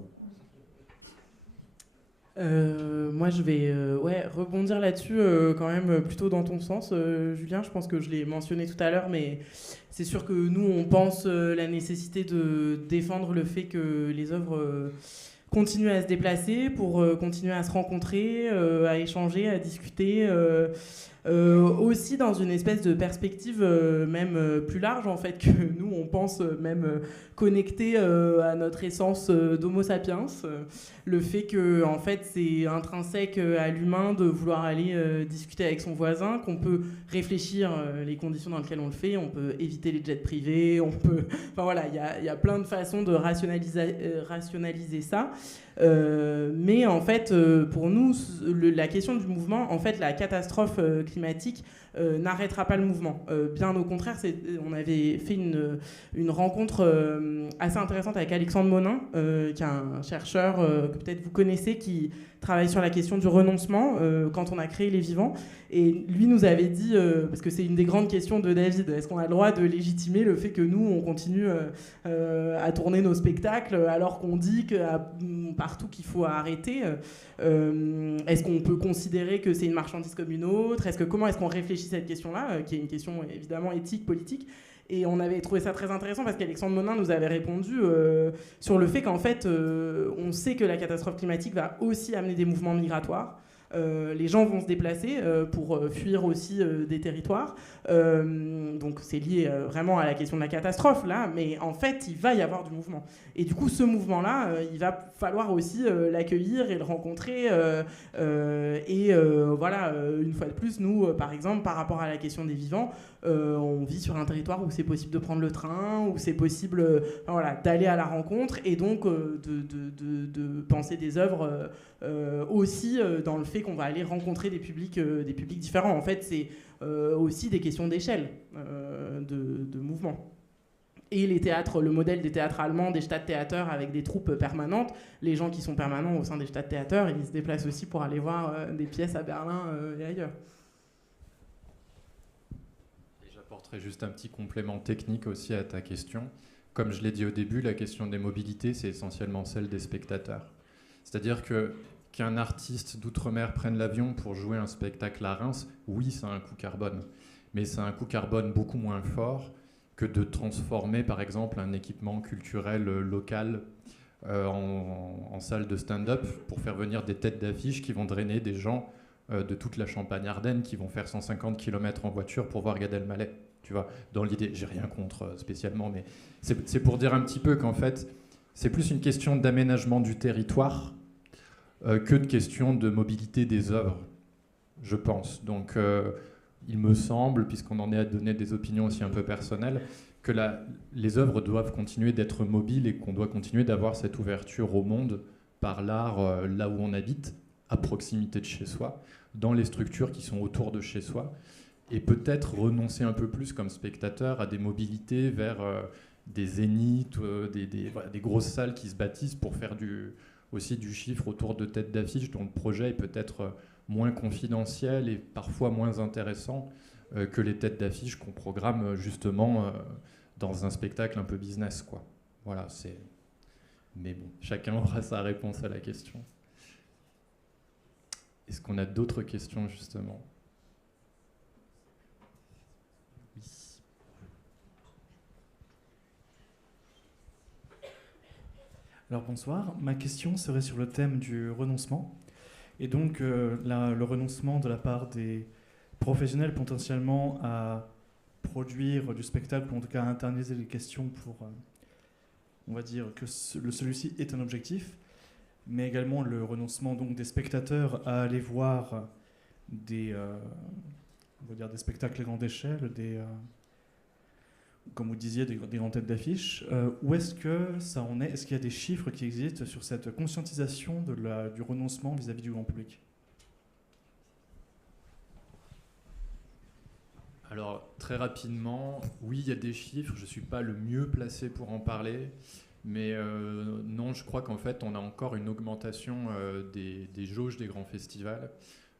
Moi, je vais rebondir là-dessus quand même plutôt dans ton sens, Julien. Je pense que je l'ai mentionné tout à l'heure, mais c'est sûr que nous, on pense la nécessité de défendre le fait que les œuvres continuent à se déplacer pour continuer à se rencontrer, à échanger, à discuter, aussi dans une espèce de perspective même plus large en fait, que nous on pense même connecté à notre essence d'Homo sapiens, le fait que en fait c'est intrinsèque à l'humain de vouloir aller discuter avec son voisin, qu'on peut réfléchir les conditions dans lesquelles on le fait, on peut éviter les jets privés, on peut, enfin voilà, il y a plein de façons de rationaliser ça. Mais en fait, pour nous, la question du mouvement, en fait, la catastrophe climatique n'arrêtera pas le mouvement. Bien au contraire, on avait fait une rencontre assez intéressante avec Alexandre Monin, qui est un chercheur que peut-être vous connaissez, qui travaille sur la question du renoncement quand on a créé Les Vivants. Et lui nous avait dit, parce que c'est une des grandes questions de David, est-ce qu'on a le droit de légitimer le fait que nous, on continue à tourner nos spectacles alors qu'on dit partout qu'il faut arrêter est-ce qu'on peut considérer que c'est une marchandise comme une autre? Comment est-ce qu'on réfléchit cette question-là, qui est une question évidemment éthique, politique? Et on avait trouvé ça très intéressant parce qu'Alexandre Monin nous avait répondu sur le fait qu'en fait, on sait que la catastrophe climatique va aussi amener des mouvements migratoires. Les gens vont se déplacer pour fuir aussi des territoires. Donc c'est lié vraiment à la question de la catastrophe, là, mais en fait, il va y avoir du mouvement. Et du coup, ce mouvement-là, il va falloir aussi l'accueillir et le rencontrer. Voilà, une fois de plus, nous, par exemple, par rapport à la question des vivants, on vit sur un territoire où c'est possible de prendre le train, où c'est possible voilà, d'aller à la rencontre et donc de penser des œuvres aussi dans le fait qu'on va aller rencontrer des publics différents. En fait, c'est aussi des questions d'échelle de mouvement. Et les théâtres, le modèle des théâtres allemands, des Stadttheater avec des troupes permanentes, les gens qui sont permanents au sein des Stadttheater, ils se déplacent aussi pour aller voir des pièces à Berlin et ailleurs. J'apporterai juste un petit complément technique aussi à ta question. Comme je l'ai dit au début, la question des mobilités, c'est essentiellement celle des spectateurs. C'est-à-dire qu'un artiste d'outre-mer prenne l'avion pour jouer un spectacle à Reims, oui, ça a un coût carbone. Mais c'est un coût carbone beaucoup moins fort que de transformer, par exemple, un équipement culturel local en salle de stand-up pour faire venir des têtes d'affiche qui vont drainer des gens de toute la Champagne-Ardenne qui vont faire 150 km en voiture pour voir Gad Elmaleh. Tu vois, dans l'idée, j'ai rien contre spécialement, mais c'est pour dire un petit peu qu'en fait, c'est plus une question d'aménagement du territoire que de question de mobilité des œuvres, je pense. Donc, il me semble, puisqu'on en est à donner des opinions aussi un peu personnelles, que les œuvres doivent continuer d'être mobiles et qu'on doit continuer d'avoir cette ouverture au monde par l'art là où on habite, à proximité de chez soi, dans les structures qui sont autour de chez soi, et peut-être renoncer un peu plus comme spectateur à des mobilités vers des zéniths, des grosses salles qui se bâtissent pour faire aussi du chiffre autour de têtes d'affiche dont le projet est peut-être moins confidentiel et parfois moins intéressant que les têtes d'affiche qu'on programme justement dans un spectacle un peu business, quoi. Voilà, mais bon, chacun aura sa réponse à la question. Est-ce qu'on a d'autres questions, justement ? Oui. Alors bonsoir, ma question serait sur le thème du renoncement. Et donc le renoncement de la part des professionnels potentiellement à produire du spectacle, ou en tout cas à internaliser les questions pour, on va dire, que celui-ci est un objectif, mais également le renoncement donc, des spectateurs à aller voir on va dire des spectacles à grande échelle, comme vous disiez, des grandes têtes d'affiche. Où est-ce que ça en est ? Est-ce qu'il y a des chiffres qui existent sur cette conscientisation du renoncement vis-à-vis du grand public ? Alors, très rapidement, oui, il y a des chiffres. Je ne suis pas le mieux placé pour en parler. Mais non, je crois qu'en fait, on a encore une augmentation des jauges des grands festivals.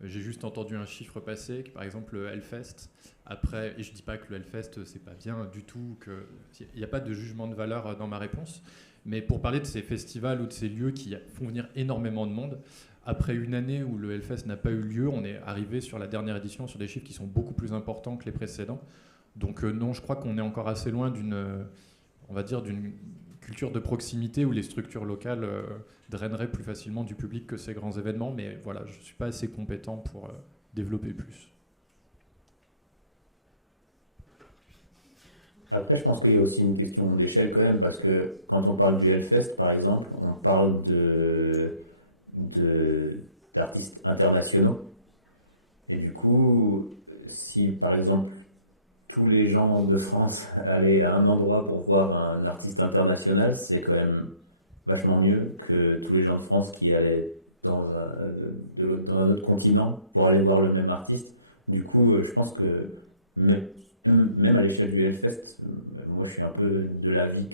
J'ai juste entendu un chiffre passer, que par exemple le Hellfest, après, et je ne dis pas que le Hellfest, c'est pas bien du tout, il n'y a pas de jugement de valeur dans ma réponse, mais pour parler de ces festivals ou de ces lieux qui font venir énormément de monde, après une année où le Hellfest n'a pas eu lieu, on est arrivé sur la dernière édition sur des chiffres qui sont beaucoup plus importants que les précédents. Donc non, je crois qu'on est encore assez loin d'une culture de proximité où les structures locales draineraient plus facilement du public que ces grands événements, mais voilà, je ne suis pas assez compétent pour développer plus. Après, je pense qu'il y a aussi une question d'échelle quand même, parce que quand on parle du Hellfest, par exemple, on parle d'artistes internationaux. Et du coup, si par exemple tous les gens de France allaient à un endroit pour voir un artiste international, c'est quand même vachement mieux que tous les gens de France qui allaient dans un autre continent pour aller voir le même artiste. Du coup, je pense que même à l'échelle du Hellfest, moi je suis un peu de l'avis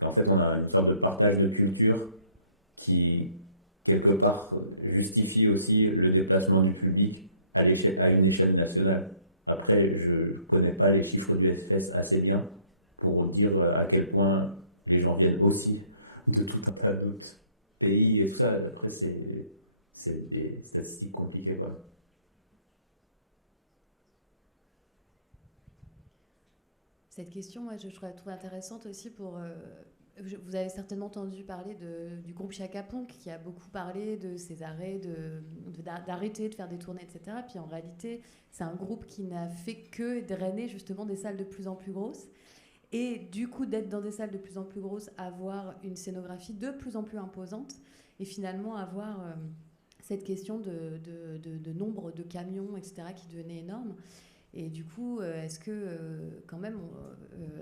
qu'en fait on a une sorte de partage de culture qui, quelque part, justifie aussi le déplacement du public à une échelle nationale. Après, je ne connais pas les chiffres du Hellfest assez bien pour dire à quel point les gens viennent aussi de tout un tas d'autres pays et tout ça. Après, c'est des statistiques compliquées, quoi. Cette question, moi, je trouve intéressante aussi pour... vous avez certainement entendu parler du groupe Chaka Ponk, qui a beaucoup parlé de ses arrêts, d'arrêter de faire des tournées, etc. Puis en réalité, c'est un groupe qui n'a fait que drainer justement des salles de plus en plus grosses. Et du coup, d'être dans des salles de plus en plus grosses, avoir une scénographie de plus en plus imposante, et finalement avoir cette question de nombre de camions, etc., qui devenait énorme. Et du coup, est-ce que, quand même,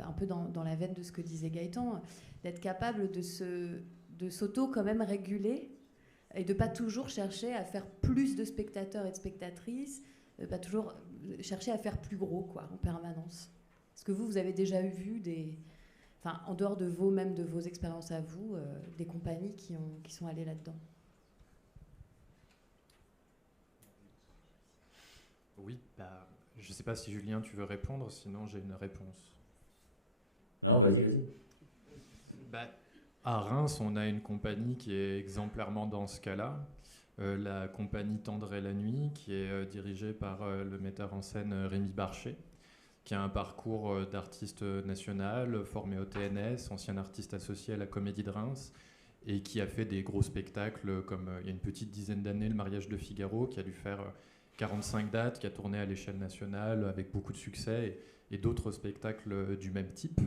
un peu dans la veine de ce que disait Gaëtan, d'être capable de s'auto quand même réguler et de pas toujours chercher à faire plus de spectateurs et de spectatrices, pas toujours chercher à faire plus gros, quoi, en permanence. Est-ce que vous avez déjà vu en dehors de vos expériences à vous, des compagnies qui sont allées là-dedans? Oui, je ne sais pas si Julien, tu veux répondre, sinon j'ai une réponse. Non, vas-y. À Reims, on a une compagnie qui est exemplairement dans ce cas-là, la compagnie Tendre et la Nuit, qui est dirigée par le metteur en scène Rémi Barchet, qui a un parcours d'artiste national, formé au TNS, ancien artiste associé à la Comédie de Reims, et qui a fait des gros spectacles comme il y a une petite dizaine d'années, Le Mariage de Figaro, qui a dû faire 45 dates, qui a tourné à l'échelle nationale avec beaucoup de succès, et d'autres spectacles du même type,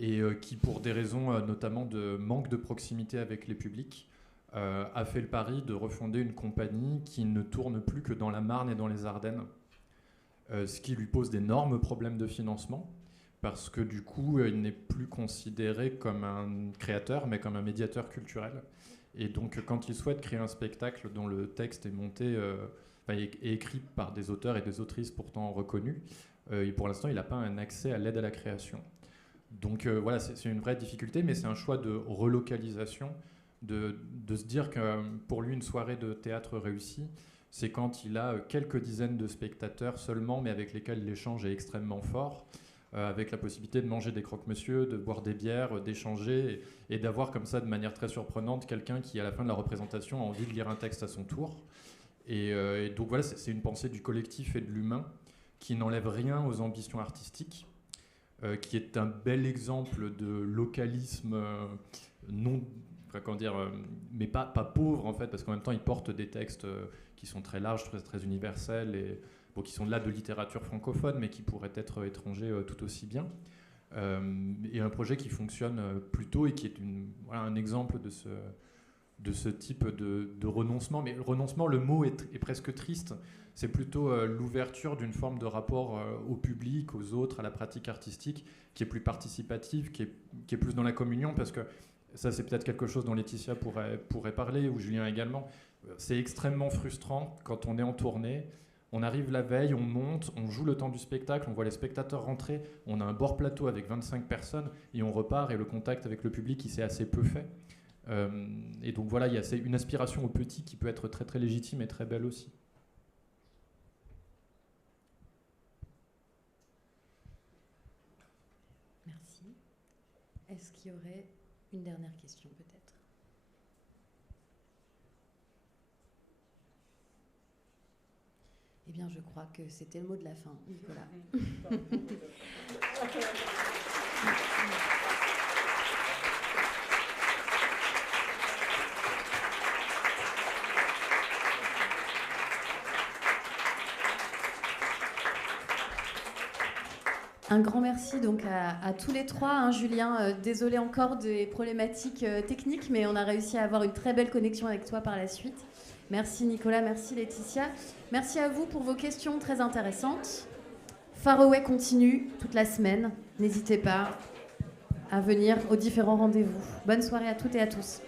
et qui, pour des raisons notamment de manque de proximité avec les publics, a fait le pari de refonder une compagnie qui ne tourne plus que dans la Marne et dans les Ardennes, ce qui lui pose d'énormes problèmes de financement, parce que du coup, il n'est plus considéré comme un créateur, mais comme un médiateur culturel. Et donc, quand il souhaite créer un spectacle dont le texte est monté... est écrit par des auteurs et des autrices pourtant reconnus, et pour l'instant il n'a pas un accès à l'aide à la création. Donc voilà, c'est une vraie difficulté, mais c'est un choix de relocalisation, de se dire que pour lui une soirée de théâtre réussie, c'est quand il a quelques dizaines de spectateurs seulement, mais avec lesquels l'échange est extrêmement fort, avec la possibilité de manger des croque-monsieur, de boire des bières, d'échanger, et d'avoir comme ça de manière très surprenante quelqu'un qui à la fin de la représentation a envie de lire un texte à son tour. Et donc voilà, c'est une pensée du collectif et de l'humain qui n'enlève rien aux ambitions artistiques, qui est un bel exemple de localisme mais pas pauvre en fait, parce qu'en même temps il porte des textes qui sont très larges, très universels, et qui sont là de littérature francophone, mais qui pourraient être étrangers tout aussi bien. Et un projet qui fonctionne plutôt et qui est un exemple de ce type de renoncement. Mais le renoncement, le mot est presque triste. C'est plutôt l'ouverture d'une forme de rapport au public, aux autres, à la pratique artistique, qui est plus participative, qui est plus dans la communion, parce que ça, c'est peut-être quelque chose dont Laetitia pourrait parler, ou Julien également. C'est extrêmement frustrant quand on est en tournée. On arrive la veille, on monte, on joue le temps du spectacle, on voit les spectateurs rentrer, on a un bord plateau avec 25 personnes, et on repart, et le contact avec le public, il s'est assez peu fait. Et donc voilà, il y a une aspiration au petit qui peut être très très légitime et très belle aussi. Merci. Est-ce qu'il y aurait une dernière question peut-être? Eh bien, je crois que c'était le mot de la fin, Nicolas. Un grand merci donc à tous les trois. Hein, Julien, désolé encore des problématiques techniques, mais on a réussi à avoir une très belle connexion avec toi par la suite. Merci Nicolas, merci Laetitia. Merci à vous pour vos questions très intéressantes. Faraway continue toute la semaine. N'hésitez pas à venir aux différents rendez-vous. Bonne soirée à toutes et à tous.